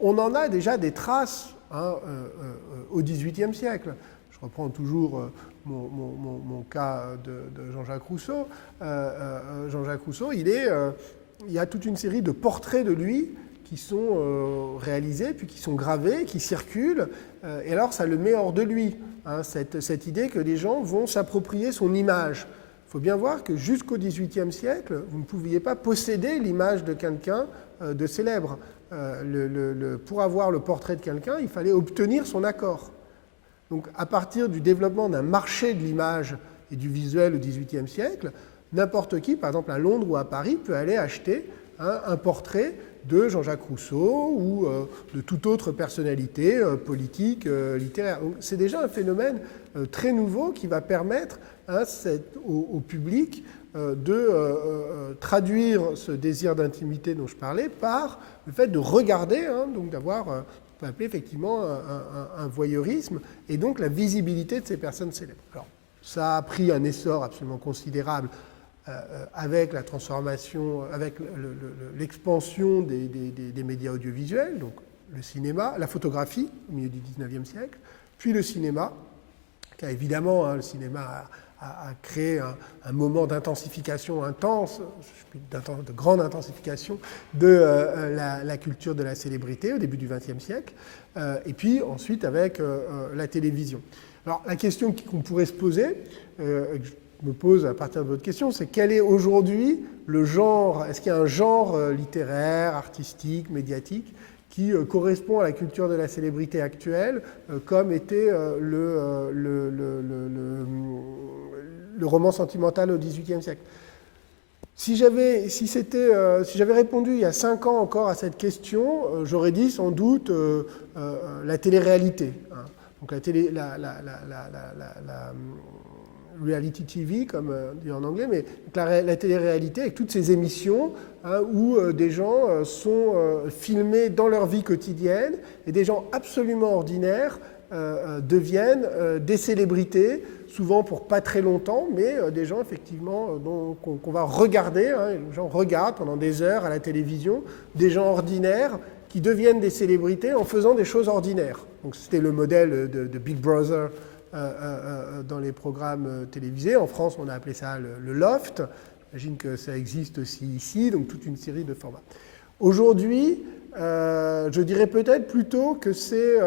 on en a déjà des traces au XVIIIe siècle. Je reprends toujours mon cas de Jean-Jacques Rousseau. Jean-Jacques Rousseau, il y a toute une série de portraits de lui qui sont réalisés, puis qui sont gravés, qui circulent, et alors ça le met hors de lui, cette idée que les gens vont s'approprier son image. Il faut bien voir que jusqu'au XVIIIe siècle, vous ne pouviez pas posséder l'image de quelqu'un de célèbre. Pour avoir le portrait de quelqu'un, il fallait obtenir son accord. Donc à partir du développement d'un marché de l'image et du visuel au XVIIIe siècle, n'importe qui, par exemple à Londres ou à Paris, peut aller acheter un portrait de Jean-Jacques Rousseau ou de toute autre personnalité politique, littéraire. Donc, c'est déjà un phénomène très nouveau qui va permettre au public de traduire ce désir d'intimité dont je parlais par le fait de regarder, donc d'avoir, on peut appeler effectivement un voyeurisme, et donc la visibilité de ces personnes célèbres. Alors, ça a pris un essor absolument considérable avec la transformation, avec l'expansion des médias audiovisuels, donc le cinéma, la photographie au milieu du XIXe siècle, puis le cinéma, car évidemment le cinéma a créé un moment d'intensification intense, de grande intensification de la culture de la célébrité au début du XXe siècle, et puis ensuite avec la télévision. Alors la question qu'on pourrait se poser, je me pose à partir de votre question, c'est quel est aujourd'hui le genre, est-ce qu'il y a un genre littéraire, artistique, médiatique qui correspond à la culture de la célébrité actuelle, comme était le roman sentimental au XVIIIe siècle. Si j'avais répondu il y a 5 ans encore à cette question, j'aurais dit sans doute la télé-réalité. Donc la reality TV, comme on dit en anglais, mais la télé-réalité avec toutes ces émissions où des gens sont filmés dans leur vie quotidienne et des gens absolument ordinaires deviennent des célébrités, souvent pour pas très longtemps, mais des gens effectivement qu'on va regarder, les gens regardent pendant des heures à la télévision, des gens ordinaires qui deviennent des célébrités en faisant des choses ordinaires. Donc c'était le modèle de Big Brother dans les programmes télévisés. En France, on a appelé ça le loft. J'imagine que ça existe aussi ici, donc toute une série de formats. Aujourd'hui, je dirais peut-être plutôt que c'est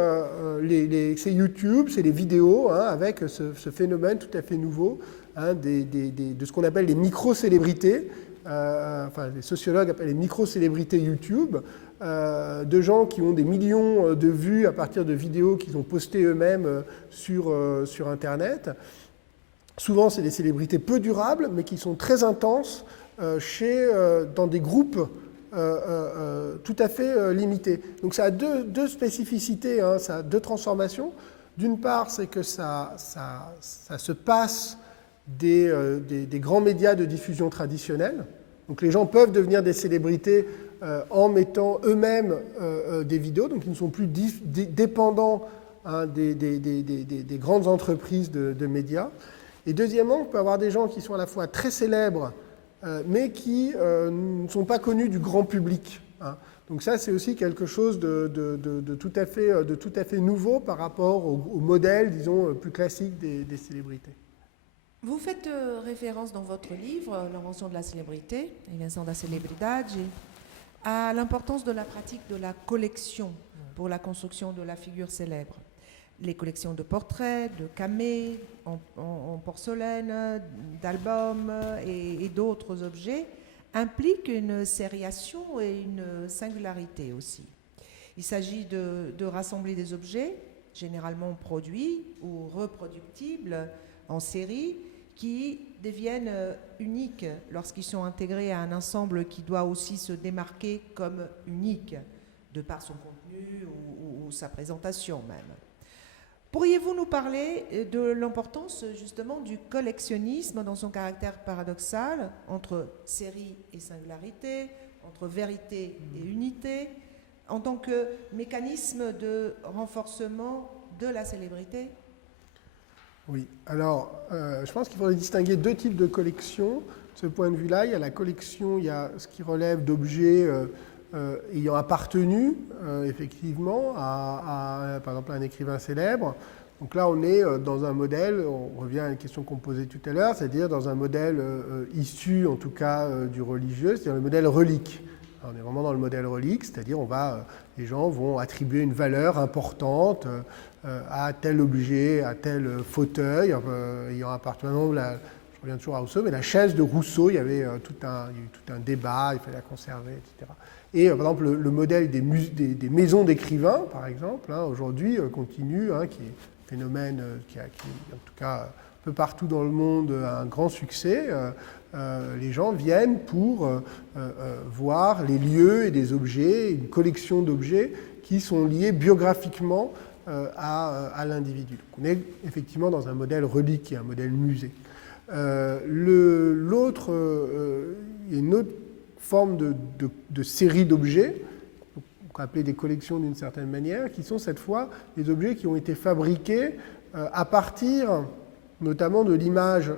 YouTube, c'est les vidéos, avec ce phénomène tout à fait nouveau de ce qu'on appelle les micro-célébrités, les sociologues appellent les micro-célébrités YouTube, de gens qui ont des millions de vues à partir de vidéos qu'ils ont postées eux-mêmes sur Internet. Souvent, c'est des célébrités peu durables, mais qui sont très intenses dans des groupes tout à fait limités. Donc ça a deux spécificités, ça a deux transformations. D'une part, c'est que ça se passe des grands médias de diffusion traditionnels. Donc les gens peuvent devenir des célébrités en mettant eux-mêmes des vidéos, donc ils ne sont plus dépendants des grandes entreprises de médias. Et deuxièmement, on peut avoir des gens qui sont à la fois très célèbres, mais qui ne sont pas connus du grand public. Donc ça, c'est aussi quelque chose de tout à fait nouveau par rapport au modèle, disons, plus classique des célébrités. Vous faites référence dans votre livre, L'invention de la célébrité, Invenção da Celebridade, à l'importance de la pratique de la collection pour la construction de la figure célèbre. Les collections de portraits, de camées, en porcelaine, d'albums et d'autres objets implique une sériation et une singularité aussi. Il s'agit de rassembler des objets, généralement produits ou reproductibles en série, qui deviennent uniques lorsqu'ils sont intégrés à un ensemble qui doit aussi se démarquer comme unique, de par son contenu ou sa présentation même. Pourriez-vous nous parler de l'importance justement du collectionnisme dans son caractère paradoxal entre série et singularité, entre vérité et unité, en tant que mécanisme de renforcement de la célébrité? Oui, alors je pense qu'il faudrait distinguer deux types de collections. De ce point de vue-là, il y a la collection, il y a ce qui relève d'objets ayant appartenu effectivement à, par exemple, un écrivain célèbre. Donc là, on est dans un modèle, on revient à la question qu'on posait tout à l'heure, c'est-à-dire dans un modèle issu en tout cas du religieux, c'est-à-dire le modèle relique. Alors, on est vraiment dans le modèle relique, c'est-à-dire les gens vont attribuer une valeur importante à tel objet, à tel fauteuil, ayant appartenant, je reviens toujours à Rousseau, mais la chaise de Rousseau, il y avait tout un débat, il fallait la conserver, etc. Et par exemple, le modèle des maisons d'écrivains, par exemple, aujourd'hui continue, qui est un phénomène qui, en tout cas, un peu partout dans le monde, a un grand succès. Les gens viennent pour voir les lieux et des objets, une collection d'objets qui sont liés biographiquement à l'individu. Donc on est effectivement dans un modèle relique, qui est un modèle musée. L'autre, il y a une autre forme de série d'objets, qu'on appelle des collections d'une certaine manière, qui sont cette fois des objets qui ont été fabriqués à partir notamment de l'image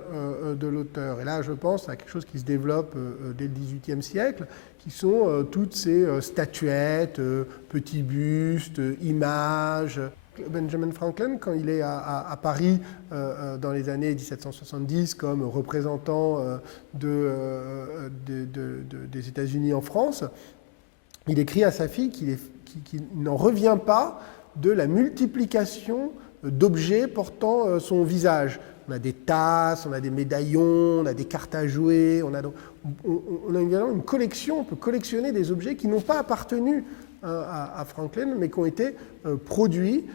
de l'auteur. Et là, je pense à quelque chose qui se développe dès le XVIIIe siècle, qui sont toutes ces statuettes, petits bustes, images. Benjamin Franklin, quand il est à Paris dans les années 1770 comme représentant des États-Unis en France, il écrit à sa fille qu'il n'en revient pas de la multiplication d'objets portant son visage. On a des tasses, on a des médaillons, on a des cartes à jouer, on a évidemment une collection, on peut collectionner des objets qui n'ont pas appartenu à Franklin, mais qui ont été produits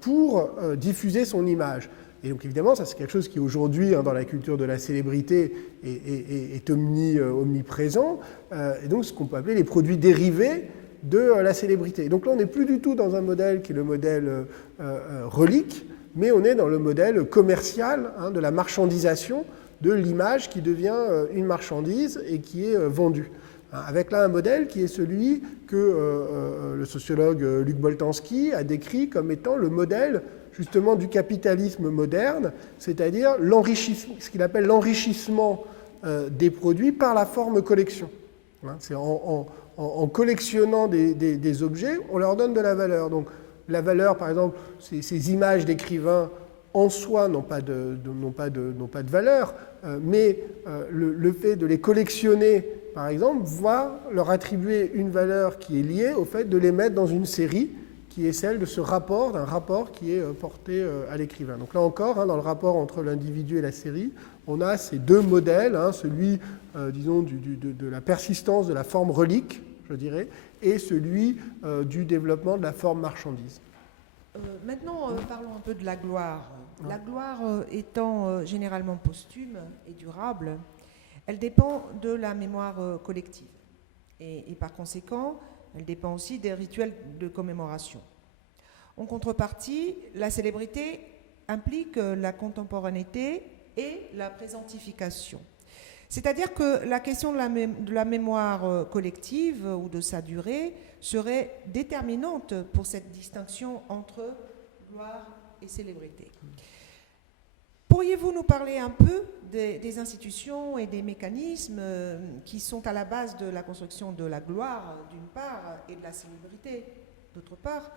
pour diffuser son image. Et donc évidemment, ça c'est quelque chose qui aujourd'hui, dans la culture de la célébrité, est omniprésent, et donc ce qu'on peut appeler les produits dérivés de la célébrité. Et donc là, on n'est plus du tout dans un modèle qui est le modèle relique, mais on est dans le modèle commercial de la marchandisation de l'image qui devient une marchandise et qui est vendue. Avec là un modèle qui est celui que le sociologue Luc Boltanski a décrit comme étant le modèle justement du capitalisme moderne, c'est-à-dire ce qu'il appelle l'enrichissement des produits par la forme collection. C'est en collectionnant des objets, on leur donne de la valeur. Donc la valeur, par exemple, ces images d'écrivains en soi n'ont pas de valeur, mais le fait de les collectionner, par exemple, va leur attribuer une valeur qui est liée au fait de les mettre dans une série qui est celle de d'un rapport qui est porté à l'écrivain. Donc là encore, dans le rapport entre l'individu et la série, on a ces deux modèles, celui, disons, de la persistance de la forme relique, je dirais, et celui du développement de la forme marchandise. Maintenant, parlons un peu de la gloire. La gloire étant généralement posthume et durable, elle dépend de la mémoire collective. Et par conséquent, elle dépend aussi des rituels de commémoration. En contrepartie, la célébrité implique la contemporanéité et la présentification. C'est-à-dire que la question de la mémoire collective ou de sa durée serait déterminante pour cette distinction entre gloire et célébrité. Pourriez-vous nous parler un peu des institutions et des mécanismes qui sont à la base de la construction de la gloire, d'une part, et de la célébrité, d'autre part,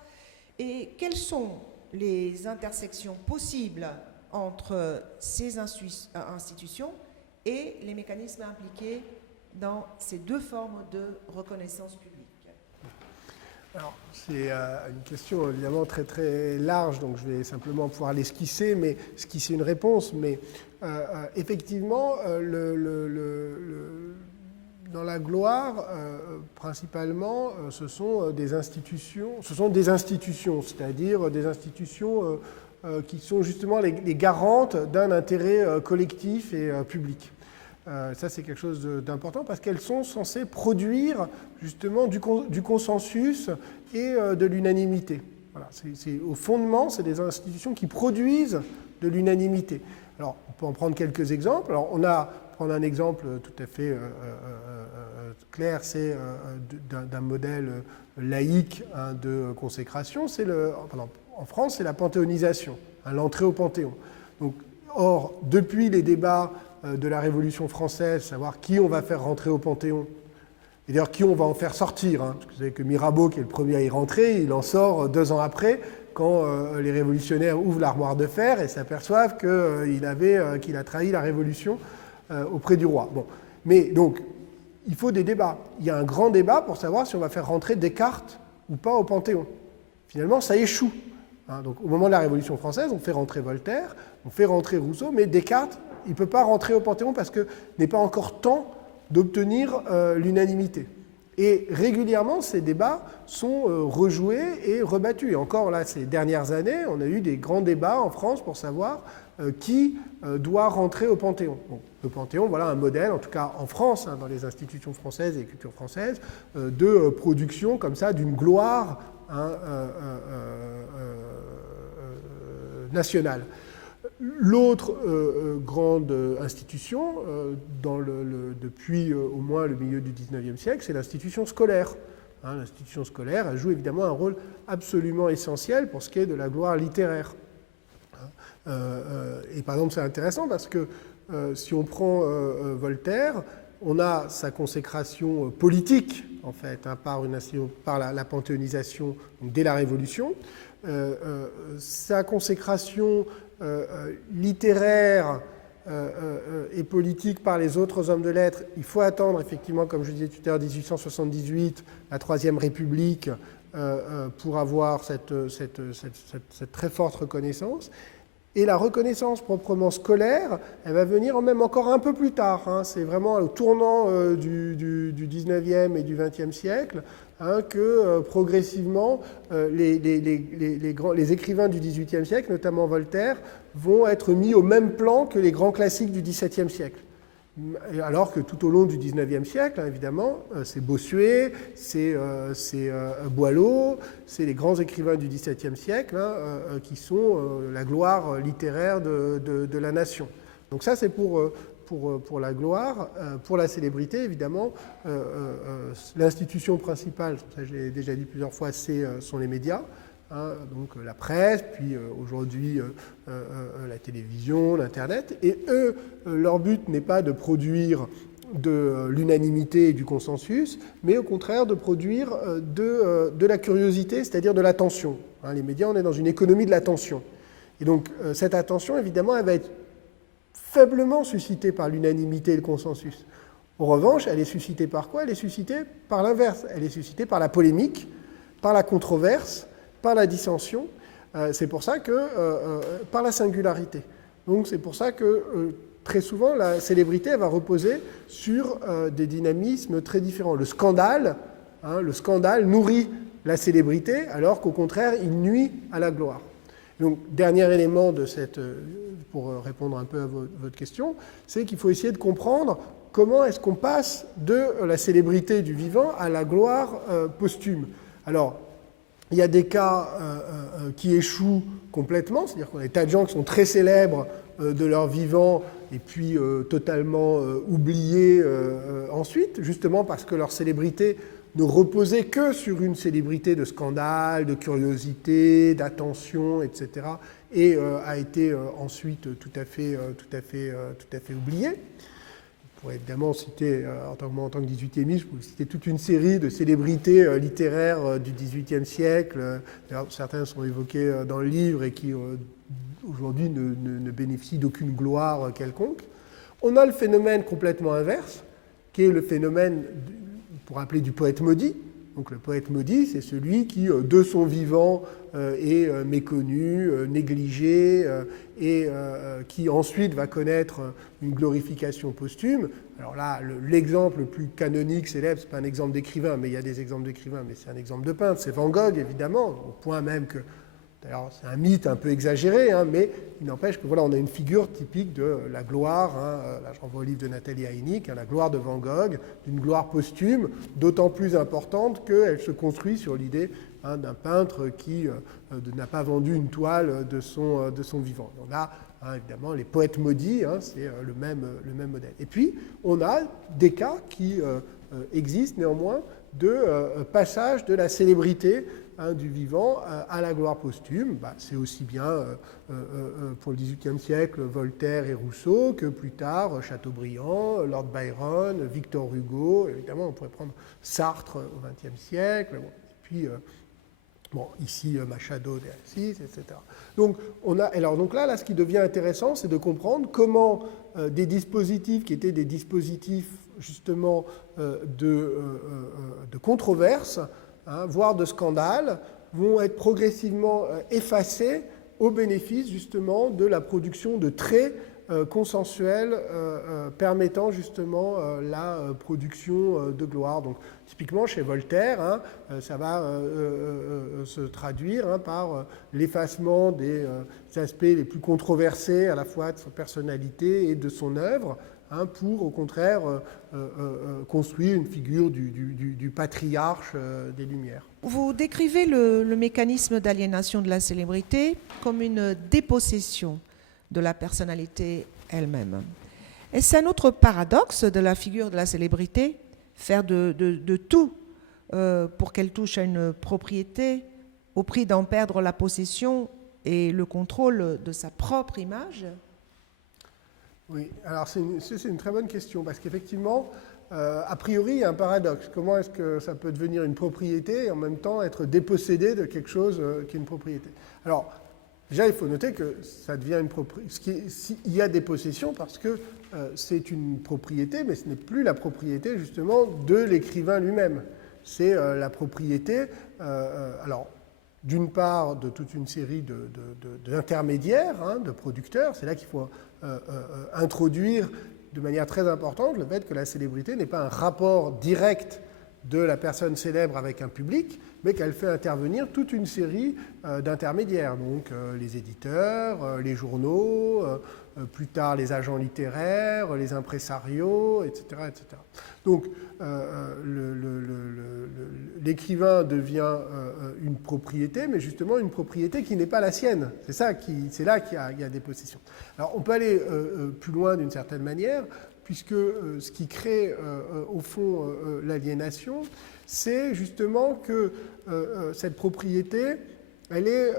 et quelles sont les intersections possibles entre ces institutions et les mécanismes impliqués dans ces deux formes de reconnaissance publique? Alors, c'est une question évidemment très très large, donc je vais simplement pouvoir l'esquisser, mais esquisser une réponse. Mais effectivement, dans la gloire, principalement, ce sont des institutions, c'est-à-dire des institutions qui sont justement les garantes d'un intérêt collectif et public. Ça, c'est quelque chose d'important parce qu'elles sont censées produire justement du consensus et de l'unanimité. Voilà, au fondement, c'est des institutions qui produisent de l'unanimité. Alors, on peut en prendre quelques exemples. Alors, prendre un exemple tout à fait clair, c'est d'un modèle laïque de consécration. En France, c'est la panthéonisation, l'entrée au Panthéon. Donc, or, depuis les débats de la Révolution française, savoir qui on va faire rentrer au Panthéon, et d'ailleurs qui on va en faire sortir. Parce que vous savez que Mirabeau, qui est le premier à y rentrer, il en sort 2 ans après, quand les révolutionnaires ouvrent l'armoire de fer et s'aperçoivent qu'il a trahi la Révolution auprès du roi. Bon. Mais donc, il faut des débats. Il y a un grand débat pour savoir si on va faire rentrer Descartes ou pas au Panthéon. Finalement, ça échoue. Donc, au moment de la Révolution française, on fait rentrer Voltaire, on fait rentrer Rousseau, mais Descartes, il ne peut pas rentrer au Panthéon parce qu'il n'est pas encore temps d'obtenir l'unanimité. Et régulièrement, ces débats sont rejoués et rebattus. Et encore là, ces dernières années, on a eu des grands débats en France pour savoir qui doit rentrer au Panthéon. Bon, le Panthéon, voilà un modèle, en tout cas en France, dans les institutions françaises et culture française, de production comme ça d'une gloire nationale. L'autre grande institution, depuis au moins le milieu du XIXe siècle, c'est l'institution scolaire. L'institution scolaire, elle joue évidemment un rôle absolument essentiel pour ce qui est de la gloire littéraire. Et par exemple, c'est intéressant parce que si on prend Voltaire, on a sa consécration politique, en fait, par la panthéonisation dès la Révolution, sa consécration littéraire et politique par les autres hommes de lettres. Il faut attendre, effectivement, comme je disais tout à l'heure, 1878, la Troisième République, pour avoir cette très forte reconnaissance. Et la reconnaissance proprement scolaire, elle va venir même encore un peu plus tard. C'est vraiment au tournant du 19e et du 20e siècle que progressivement les écrivains du XVIIIe siècle, notamment Voltaire, vont être mis au même plan que les grands classiques du XVIIe siècle. Alors que tout au long du XIXe siècle, évidemment, c'est Bossuet, c'est Boileau, c'est les grands écrivains du XVIIe siècle qui sont la gloire littéraire de la nation. Donc ça, c'est pour la gloire. Pour la célébrité, évidemment, l'institution principale, ça je l'ai déjà dit plusieurs fois, sont les médias. Donc la presse, puis aujourd'hui la télévision, l'Internet. Et eux, leur but n'est pas de produire de l'unanimité et du consensus, mais au contraire de produire de la curiosité, c'est-à-dire de l'attention. Les médias, on est dans une économie de l'attention. Et donc cette attention, évidemment, elle va être faiblement suscitée par l'unanimité et le consensus. En revanche, elle est suscitée par quoi? Elle est suscitée par l'inverse. Elle est suscitée par la polémique, par la controverse, par la dissension, c'est pour ça que par la singularité. Donc c'est pour ça que très souvent la célébrité elle va reposer sur des dynamismes très différents. Le scandale nourrit la célébrité, alors qu'au contraire il nuit à la gloire. Donc dernier élément pour répondre un peu à votre question, c'est qu'il faut essayer de comprendre comment est-ce qu'on passe de la célébrité du vivant à la gloire posthume. Alors il y a des cas qui échouent complètement, c'est-à-dire qu'on a des tas de gens qui sont très célèbres de leur vivant et puis totalement oubliés ensuite, justement parce que leur célébrité ne reposait que sur une célébrité de scandale, de curiosité, d'attention, etc. et a été ensuite tout à fait oubliée. On pourrait évidemment citer, en tant que 18e, je pourrais citer toute une série de célébrités littéraires du XVIIIe siècle. Certains sont évoqués dans le livre et qui aujourd'hui ne bénéficient d'aucune gloire quelconque. On a le phénomène complètement inverse, qui est le phénomène, pour appeler du poète maudit. Donc le poète maudit, c'est celui qui, de son vivant, est méconnu, négligé, et qui ensuite va connaître une glorification posthume. Alors là, l'exemple le plus canonique, célèbre, ce n'est pas un exemple d'écrivain, mais il y a des exemples d'écrivains, mais c'est un exemple de peintre, c'est Van Gogh, évidemment, au point même que, d'ailleurs, c'est un mythe un peu exagéré, mais il n'empêche que voilà, on a une figure typique de la gloire. Là, je renvoie au livre de Nathalie Heineck, la gloire de Van Gogh, d'une gloire posthume, d'autant plus importante qu'elle se construit sur l'idée d'un peintre qui n'a pas vendu une toile de son vivant. Donc là, évidemment, les poètes maudits, c'est le même modèle. Et puis, on a des cas qui existent néanmoins de passage de la célébrité du vivant à la gloire posthume. C'est aussi bien pour le XVIIIe siècle Voltaire et Rousseau que plus tard Chateaubriand, Lord Byron, Victor Hugo. Évidemment, on pourrait prendre Sartre au XXe siècle. Et puis, ici Machado de Assis, etc. Donc, donc là, ce qui devient intéressant, c'est de comprendre comment des dispositifs qui étaient des dispositifs justement de controverse, voire de scandale, vont être progressivement effacés au bénéfice justement de la production de traits consensuels permettant justement la production de gloire. Donc typiquement chez Voltaire, ça va se traduire par l'effacement des aspects les plus controversés à la fois de sa personnalité et de son œuvre, pour, au contraire, construire une figure du patriarche des Lumières. Vous décrivez le mécanisme d'aliénation de la célébrité comme une dépossession de la personnalité elle-même. Est-ce un autre paradoxe de la figure de la célébrité, faire de tout pour qu'elle touche à une propriété au prix d'en perdre la possession et le contrôle de sa propre image ? Oui, alors c'est une très bonne question, parce qu'effectivement, a priori, il y a un paradoxe. Comment est-ce que ça peut devenir une propriété et en même temps être dépossédé de quelque chose qui est une propriété ? Alors, déjà, il faut noter que ça devient une propriété. Il y a des possessions parce que c'est une propriété, mais ce n'est plus la propriété, justement, de l'écrivain lui-même. C'est la propriété, alors, d'une part, de toute une série d'intermédiaires, de producteurs. C'est là qu'il faut introduire de manière très importante le fait que la célébrité n'est pas un rapport direct de la personne célèbre avec un public, mais qu'elle fait intervenir toute une série d'intermédiaires, donc les éditeurs, les journaux, plus tard les agents littéraires, les impresarios, etc. etc. Donc l'écrivain devient une propriété, mais justement une propriété qui n'est pas la sienne. C'est là qu'il y a des possessions. Alors on peut aller plus loin d'une certaine manière, puisque ce qui crée au fond l'aliénation, c'est justement que cette propriété, elle est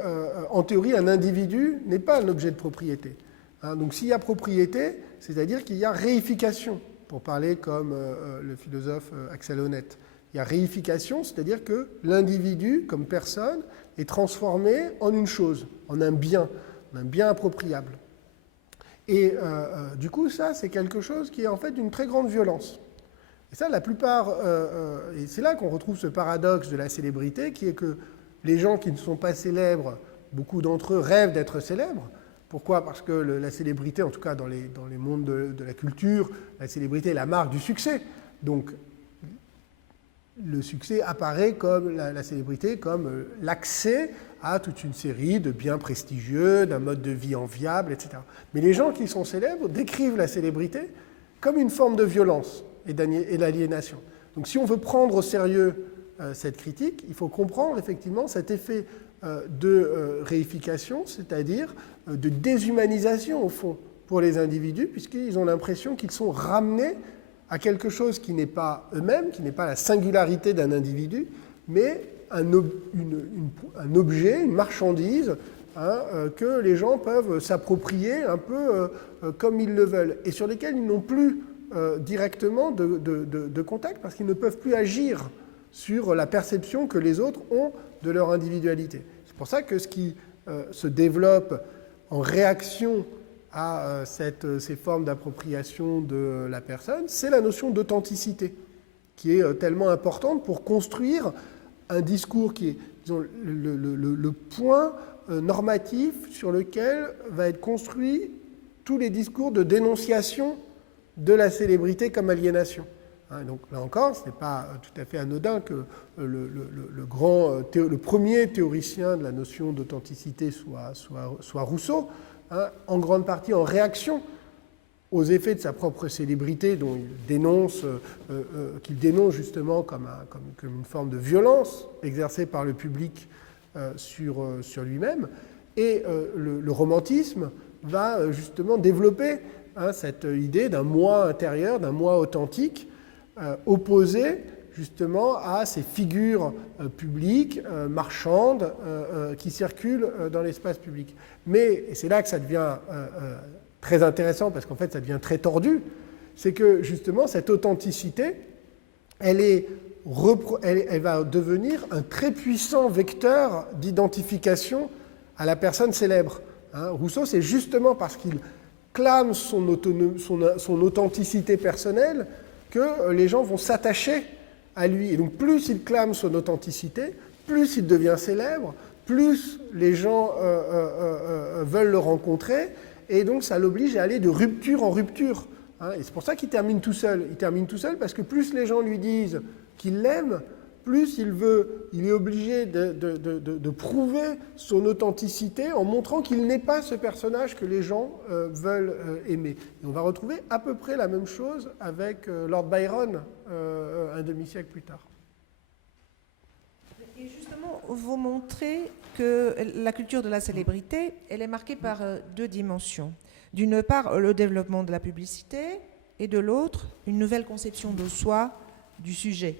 en théorie un individu, n'est pas un objet de propriété. Donc s'il y a propriété, c'est-à-dire qu'il y a réification, pour parler comme le philosophe Axel Honneth. Il y a réification, c'est-à-dire que l'individu, comme personne, est transformé en une chose, en un bien appropriable. Et du coup, ça, c'est quelque chose qui est en fait d'une très grande violence. Et ça, la plupart, et c'est là qu'on retrouve ce paradoxe de la célébrité, qui est que les gens qui ne sont pas célèbres, beaucoup d'entre eux rêvent d'être célèbres. Pourquoi ? Parce que la célébrité, en tout cas dans les mondes de la culture, la célébrité est la marque du succès. Donc, le succès apparaît comme la célébrité comme l'accès à toute une série de biens prestigieux, d'un mode de vie enviable, etc. Mais les gens qui sont célèbres décrivent la célébrité comme une forme de violence et d'aliénation. Donc si on veut prendre au sérieux cette critique, il faut comprendre effectivement cet effet de réification, c'est-à-dire de déshumanisation au fond pour les individus, puisqu'ils ont l'impression qu'ils sont ramenés à quelque chose qui n'est pas eux-mêmes, qui n'est pas la singularité d'un individu, mais un objet, une marchandise, que les gens peuvent s'approprier un peu comme ils le veulent, et sur lesquels ils n'ont plus directement de contact, parce qu'ils ne peuvent plus agir sur la perception que les autres ont de leur individualité. C'est pour ça que ce qui se développe en réaction à ces formes d'appropriation de la personne, c'est la notion d'authenticité. qui est tellement importante pour construire un discours qui est, disons, le point normatif sur lequel va être construit tous les discours de dénonciation de la célébrité comme aliénation. Donc là encore, ce n'est pas tout à fait anodin que le premier théoricien de la notion d'authenticité soit Rousseau, en grande partie en réaction aux effets de sa propre célébrité, dont qu'il dénonce justement comme une forme de violence exercée par le public sur lui-même. Et le romantisme va justement développer cette idée d'un moi intérieur, d'un moi authentique, opposé justement à ces figures publiques, marchandes, qui circulent dans l'espace public. Mais, et c'est là que ça devient très intéressant, parce qu'en fait ça devient très tordu, c'est que justement cette authenticité, elle va devenir un très puissant vecteur d'identification à la personne célèbre. Rousseau, c'est justement parce qu'il clame son authenticité personnelle que les gens vont s'attacher à lui. Et donc plus il clame son authenticité, plus il devient célèbre, plus les gens veulent le rencontrer, et donc ça l'oblige à aller de rupture en rupture. Et c'est pour ça qu'il termine tout seul. Il termine tout seul parce que plus les gens lui disent qu'ils l'aiment, plus il est obligé de prouver son authenticité en montrant qu'il n'est pas ce personnage que les gens veulent aimer. Et on va retrouver à peu près la même chose avec Lord Byron un demi-siècle plus tard. Et justement, vous montrez que la culture de la célébrité, elle est marquée par deux dimensions. D'une part, le développement de la publicité, et de l'autre, une nouvelle conception de soi, du sujet.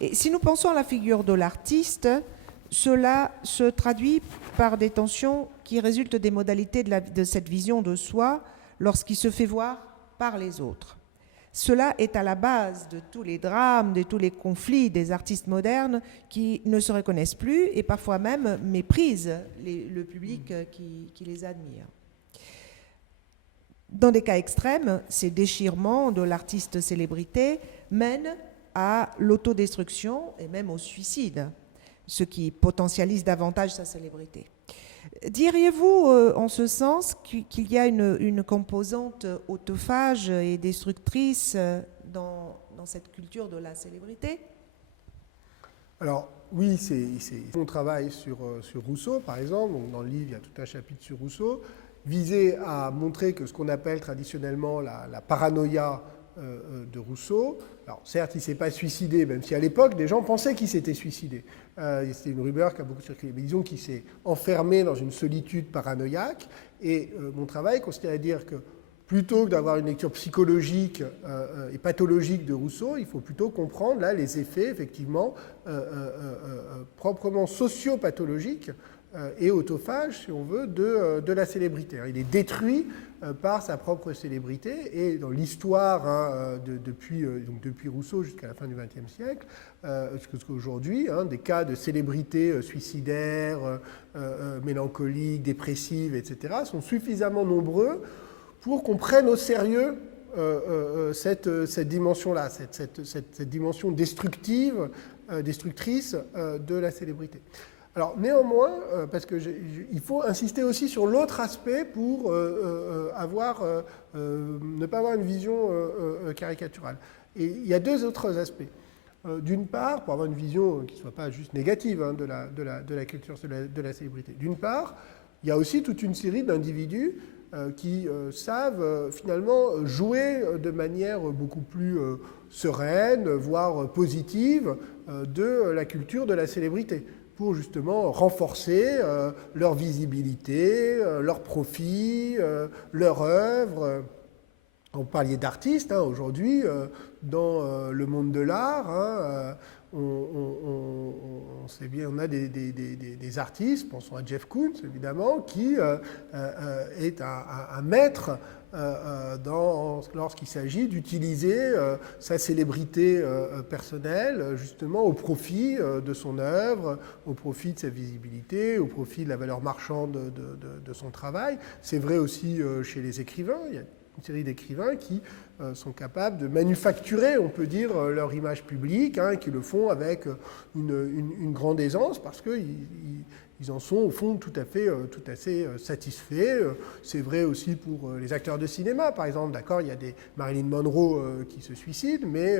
Et si nous pensons à la figure de l'artiste, cela se traduit par des tensions qui résultent des modalités de cette vision de soi lorsqu'il se fait voir par les autres. Cela est à la base de tous les drames, de tous les conflits des artistes modernes qui ne se reconnaissent plus et parfois même méprisent le public qui les admire. Dans des cas extrêmes, ces déchirements de l'artiste célébrité mènent à l'autodestruction et même au suicide, ce qui potentialise davantage sa célébrité. Diriez-vous en ce sens qu'il y a une composante autophage et destructrice dans cette culture de la célébrité ? Alors oui, on travaille sur Rousseau, par exemple. Donc, dans le livre, il y a tout un chapitre sur Rousseau, visé à montrer que ce qu'on appelle traditionnellement la paranoïa de Rousseau. Alors certes, il ne s'est pas suicidé, même si à l'époque, des gens pensaient qu'il s'était suicidé. C'était une rumeur qui a beaucoup circulé. Mais disons qu'il s'est enfermé dans une solitude paranoïaque. Et mon travail consistait à dire que plutôt que d'avoir une lecture psychologique et pathologique de Rousseau, il faut plutôt comprendre là les effets, effectivement, proprement sociopathologiques et autophage, si on veut, de la célébrité. Il est détruit par sa propre célébrité, et dans l'histoire depuis Rousseau jusqu'à la fin du XXe siècle, jusqu'à aujourd'hui, des cas de célébrité suicidaire, mélancolique, dépressive, etc., sont suffisamment nombreux pour qu'on prenne au sérieux cette dimension-là, cette dimension destructrice de la célébrité. Alors néanmoins, parce qu'il faut insister aussi sur l'autre aspect pour ne pas avoir une vision caricaturale. Et il y a deux autres aspects. D'une part, pour avoir une vision qui ne soit pas juste négative de la culture de la célébrité. D'une part, il y a aussi toute une série d'individus qui savent finalement jouer de manière beaucoup plus sereine, voire positive, de la culture de la célébrité, pour justement renforcer leur visibilité, leur profit, leur œuvre. On parlait d'artistes, aujourd'hui, dans le monde de l'art, on sait bien, on a des artistes, pensons à Jeff Koons évidemment, qui est un maître lorsqu'il s'agit d'utiliser sa célébrité personnelle justement au profit de son œuvre, au profit de sa visibilité, au profit de la valeur marchande de son travail. C'est vrai aussi chez les écrivains. Il y a une série d'écrivains qui sont capables de manufacturer, on peut dire, leur image publique, hein, qui le font avec une grande aisance, parce qu'ils en sont au fond tout à fait satisfaits. C'est vrai aussi pour les acteurs de cinéma, par exemple. D'accord, il y a des Marilyn Monroe qui se suicident, mais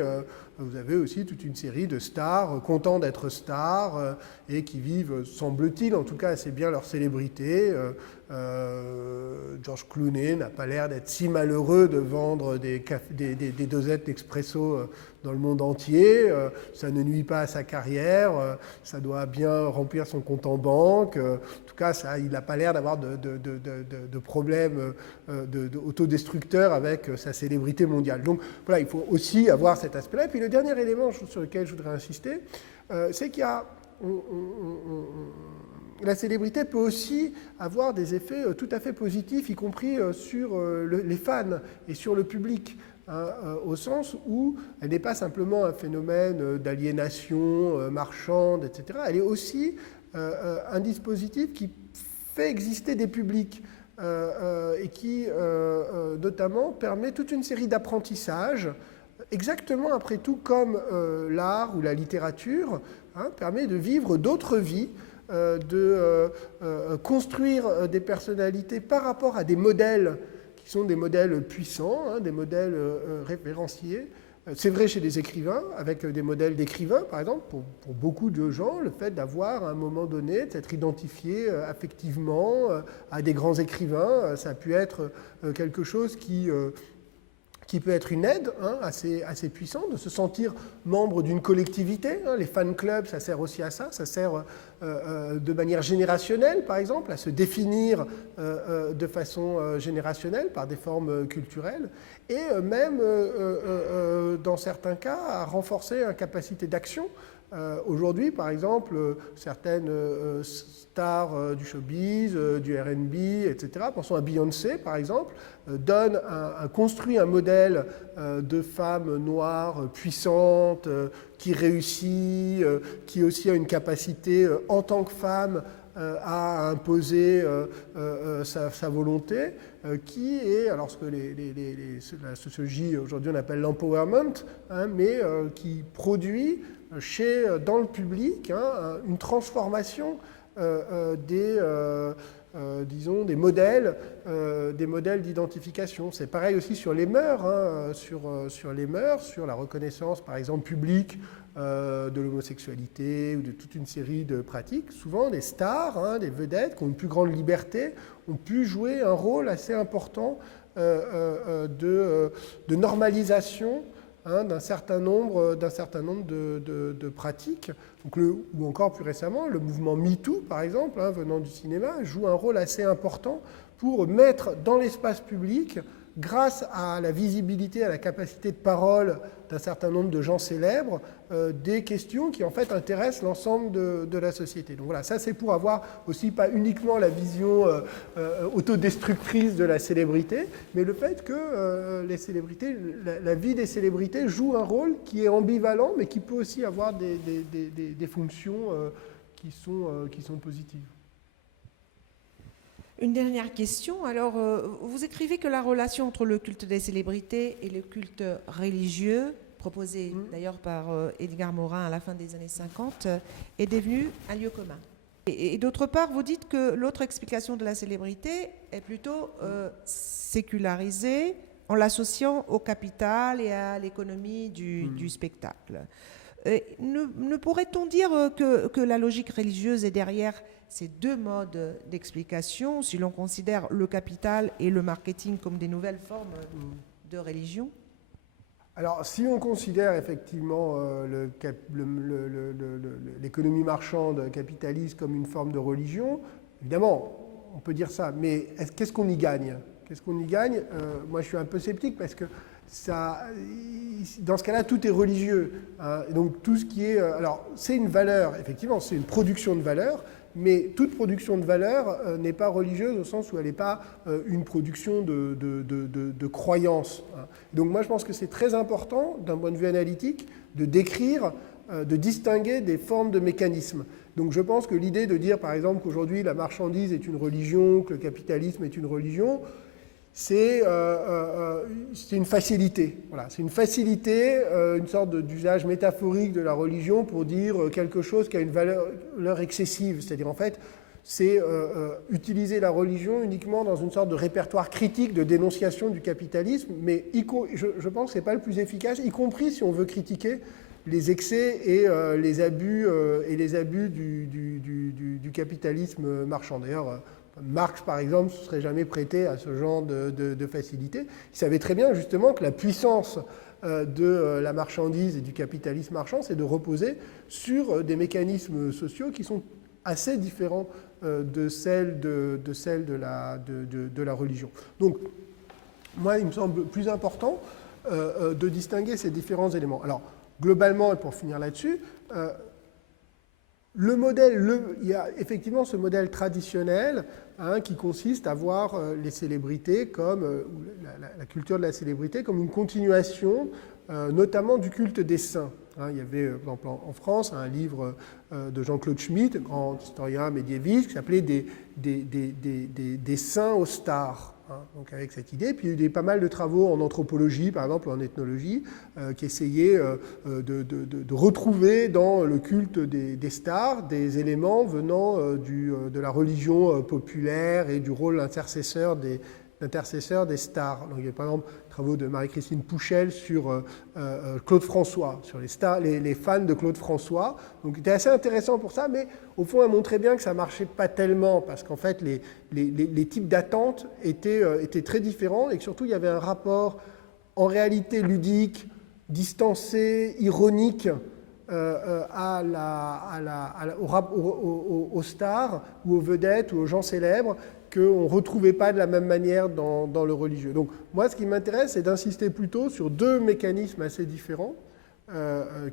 vous avez aussi toute une série de stars contents d'être stars et qui vivent, semble-t-il, en tout cas assez bien leur célébrité. George Clooney n'a pas l'air d'être si malheureux de vendre des dosettes d'expresso dans le monde entier. Ça ne nuit pas à sa carrière. Ça doit bien remplir son compte en banque. En tout cas, il n'a pas l'air d'avoir de problèmes autodestructeurs avec sa célébrité mondiale. Donc voilà, il faut aussi avoir cet aspect-là. Et puis le dernier élément sur lequel je voudrais insister, c'est qu'il y a... la célébrité peut aussi avoir des effets tout à fait positifs, y compris sur les fans et sur le public, hein, au sens où elle n'est pas simplement un phénomène d'aliénation marchande, etc. Elle est aussi un dispositif qui fait exister des publics et qui, notamment, permet toute une série d'apprentissages, exactement après tout comme l'art ou la littérature, hein, permet de vivre d'autres vies, de construire des personnalités par rapport à des modèles qui sont des modèles puissants, hein, des modèles référenciés. C'est vrai chez des écrivains, avec des modèles d'écrivains, par exemple, pour beaucoup de gens, le fait d'avoir à un moment donné, d'être identifié affectivement à des grands écrivains, ça a pu être quelque chose qui peut être une aide, hein, assez puissante, de se sentir membre d'une collectivité. Hein. Les fan clubs, ça sert aussi à ça. Ça sert de manière générationnelle, par exemple, à se définir de façon générationnelle par des formes culturelles, et même, dans certains cas, à renforcer une capacité d'action. Aujourd'hui, par exemple, certaines stars du showbiz, du R&B, etc., pensons à Beyoncé, par exemple, construit un modèle de femme noire puissante, qui réussit, qui aussi a une capacité en tant que femme à imposer sa volonté, qui est, alors ce que la sociologie aujourd'hui on appelle l'empowerment, hein, mais qui produit dans le public, hein, une transformation disons, des modèles d'identification. C'est pareil aussi sur les mœurs, hein, sur les mœurs, sur la reconnaissance, par exemple, publique de l'homosexualité ou de toute une série de pratiques. Souvent, des stars, hein, des vedettes qui ont une plus grande liberté ont pu jouer un rôle assez important de normalisation, hein, d'un certain nombre de pratiques. Donc ou encore plus récemment, le mouvement MeToo, par exemple, hein, venant du cinéma, joue un rôle assez important pour mettre dans l'espace public, grâce à la visibilité, à la capacité de parole d'un certain nombre de gens célèbres, des questions qui en fait intéressent l'ensemble de la société. Donc voilà, ça c'est pour avoir aussi pas uniquement la vision autodestructrice de la célébrité, mais le fait que les célébrités, la vie des célébrités joue un rôle qui est ambivalent, mais qui peut aussi avoir des fonctions qui sont positives. Une dernière question. Alors, vous écrivez que la relation entre le culte des célébrités et le culte religieux, proposé d'ailleurs par Edgar Morin à la fin des années 50, est devenu un lieu commun. Et d'autre part, vous dites que l'autre explication de la célébrité est plutôt sécularisée en l'associant au capital et à l'économie du spectacle. Ne pourrait-on dire que la logique religieuse est derrière ces deux modes d'explication, si l'on considère le capital et le marketing comme des nouvelles formes de religion? Alors, si on considère effectivement l'économie marchande capitaliste comme une forme de religion, évidemment, on peut dire ça, mais qu'est-ce qu'on y gagne? Qu'est-ce qu'on y gagne? Moi, je suis un peu sceptique parce que dans ce cas-là, tout est religieux. Hein, donc, tout ce qui est... alors, c'est une valeur, effectivement, c'est une production de valeur, mais toute production de valeur n'est pas religieuse au sens où elle n'est pas une production de croyance. Hein. Donc moi je pense que c'est très important d'un point de vue analytique de décrire, de distinguer des formes de mécanismes. Donc je pense que l'idée de dire par exemple qu'aujourd'hui la marchandise est une religion, que le capitalisme est une religion, c'est une facilité. Voilà, c'est une facilité, une sorte d'usage métaphorique de la religion pour dire quelque chose qui a une valeur excessive. C'est-à-dire, en fait, c'est utiliser la religion uniquement dans une sorte de répertoire critique de dénonciation du capitalisme, mais je pense que ce n'est pas le plus efficace, y compris si on veut critiquer les excès et les abus, du capitalisme marchand. D'ailleurs, Marx, par exemple, ne se serait jamais prêté à ce genre de facilité. Il savait très bien, justement, que la puissance de la marchandise et du capitalisme marchand, c'est de reposer sur des mécanismes sociaux qui sont assez différents de celles de la religion. Donc, moi, il me semble plus important de distinguer ces différents éléments. Alors, globalement, et pour finir là-dessus, il y a effectivement ce modèle traditionnel qui consiste à voir les célébrités comme, la culture de la célébrité comme une continuation, notamment du culte des saints. Il y avait, par exemple, en France, un livre de Jean-Claude Schmitt, grand historien médiéviste, qui s'appelait des saints aux stars. Donc avec cette idée. Puis il y a eu pas mal de travaux en anthropologie, par exemple, en ethnologie, qui essayaient de retrouver dans le culte des stars des éléments venant de la religion populaire et du rôle intercesseur des stars. Donc, il y a par exemple travaux de Marie-Christine Pouchel sur Claude François, sur les fans de Claude François. Donc c'était assez intéressant pour ça, mais au fond, elle montrait bien que ça ne marchait pas tellement, parce qu'en fait, les types d'attentes étaient très différents, et que surtout, il y avait un rapport en réalité ludique, distancé, ironique, aux stars, ou aux vedettes, ou aux gens célèbres, qu'on ne retrouvait pas de la même manière dans le religieux. Donc moi, ce qui m'intéresse, c'est d'insister plutôt sur deux mécanismes assez différents,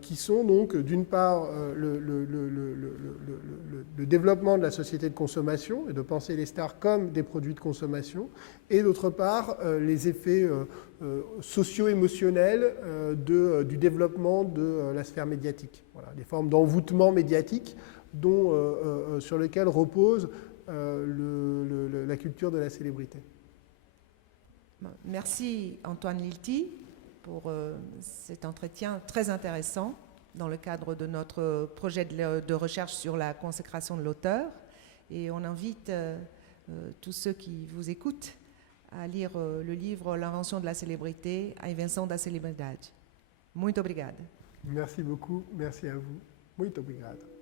qui sont donc d'une part le développement de la société de consommation et de penser les stars comme des produits de consommation, et d'autre part les effets socio-émotionnels du développement de la sphère médiatique. Voilà, des formes d'envoûtement médiatique sur lesquelles repose la culture de la célébrité. Merci Antoine Lilti pour cet entretien très intéressant dans le cadre de notre projet de recherche sur la consécration de l'auteur. Et on invite tous ceux qui vous écoutent à lire le livre L'invention de la célébrité, A Invenção da Celebridade. Muito obrigada. Merci beaucoup, merci à vous. Muito obrigado.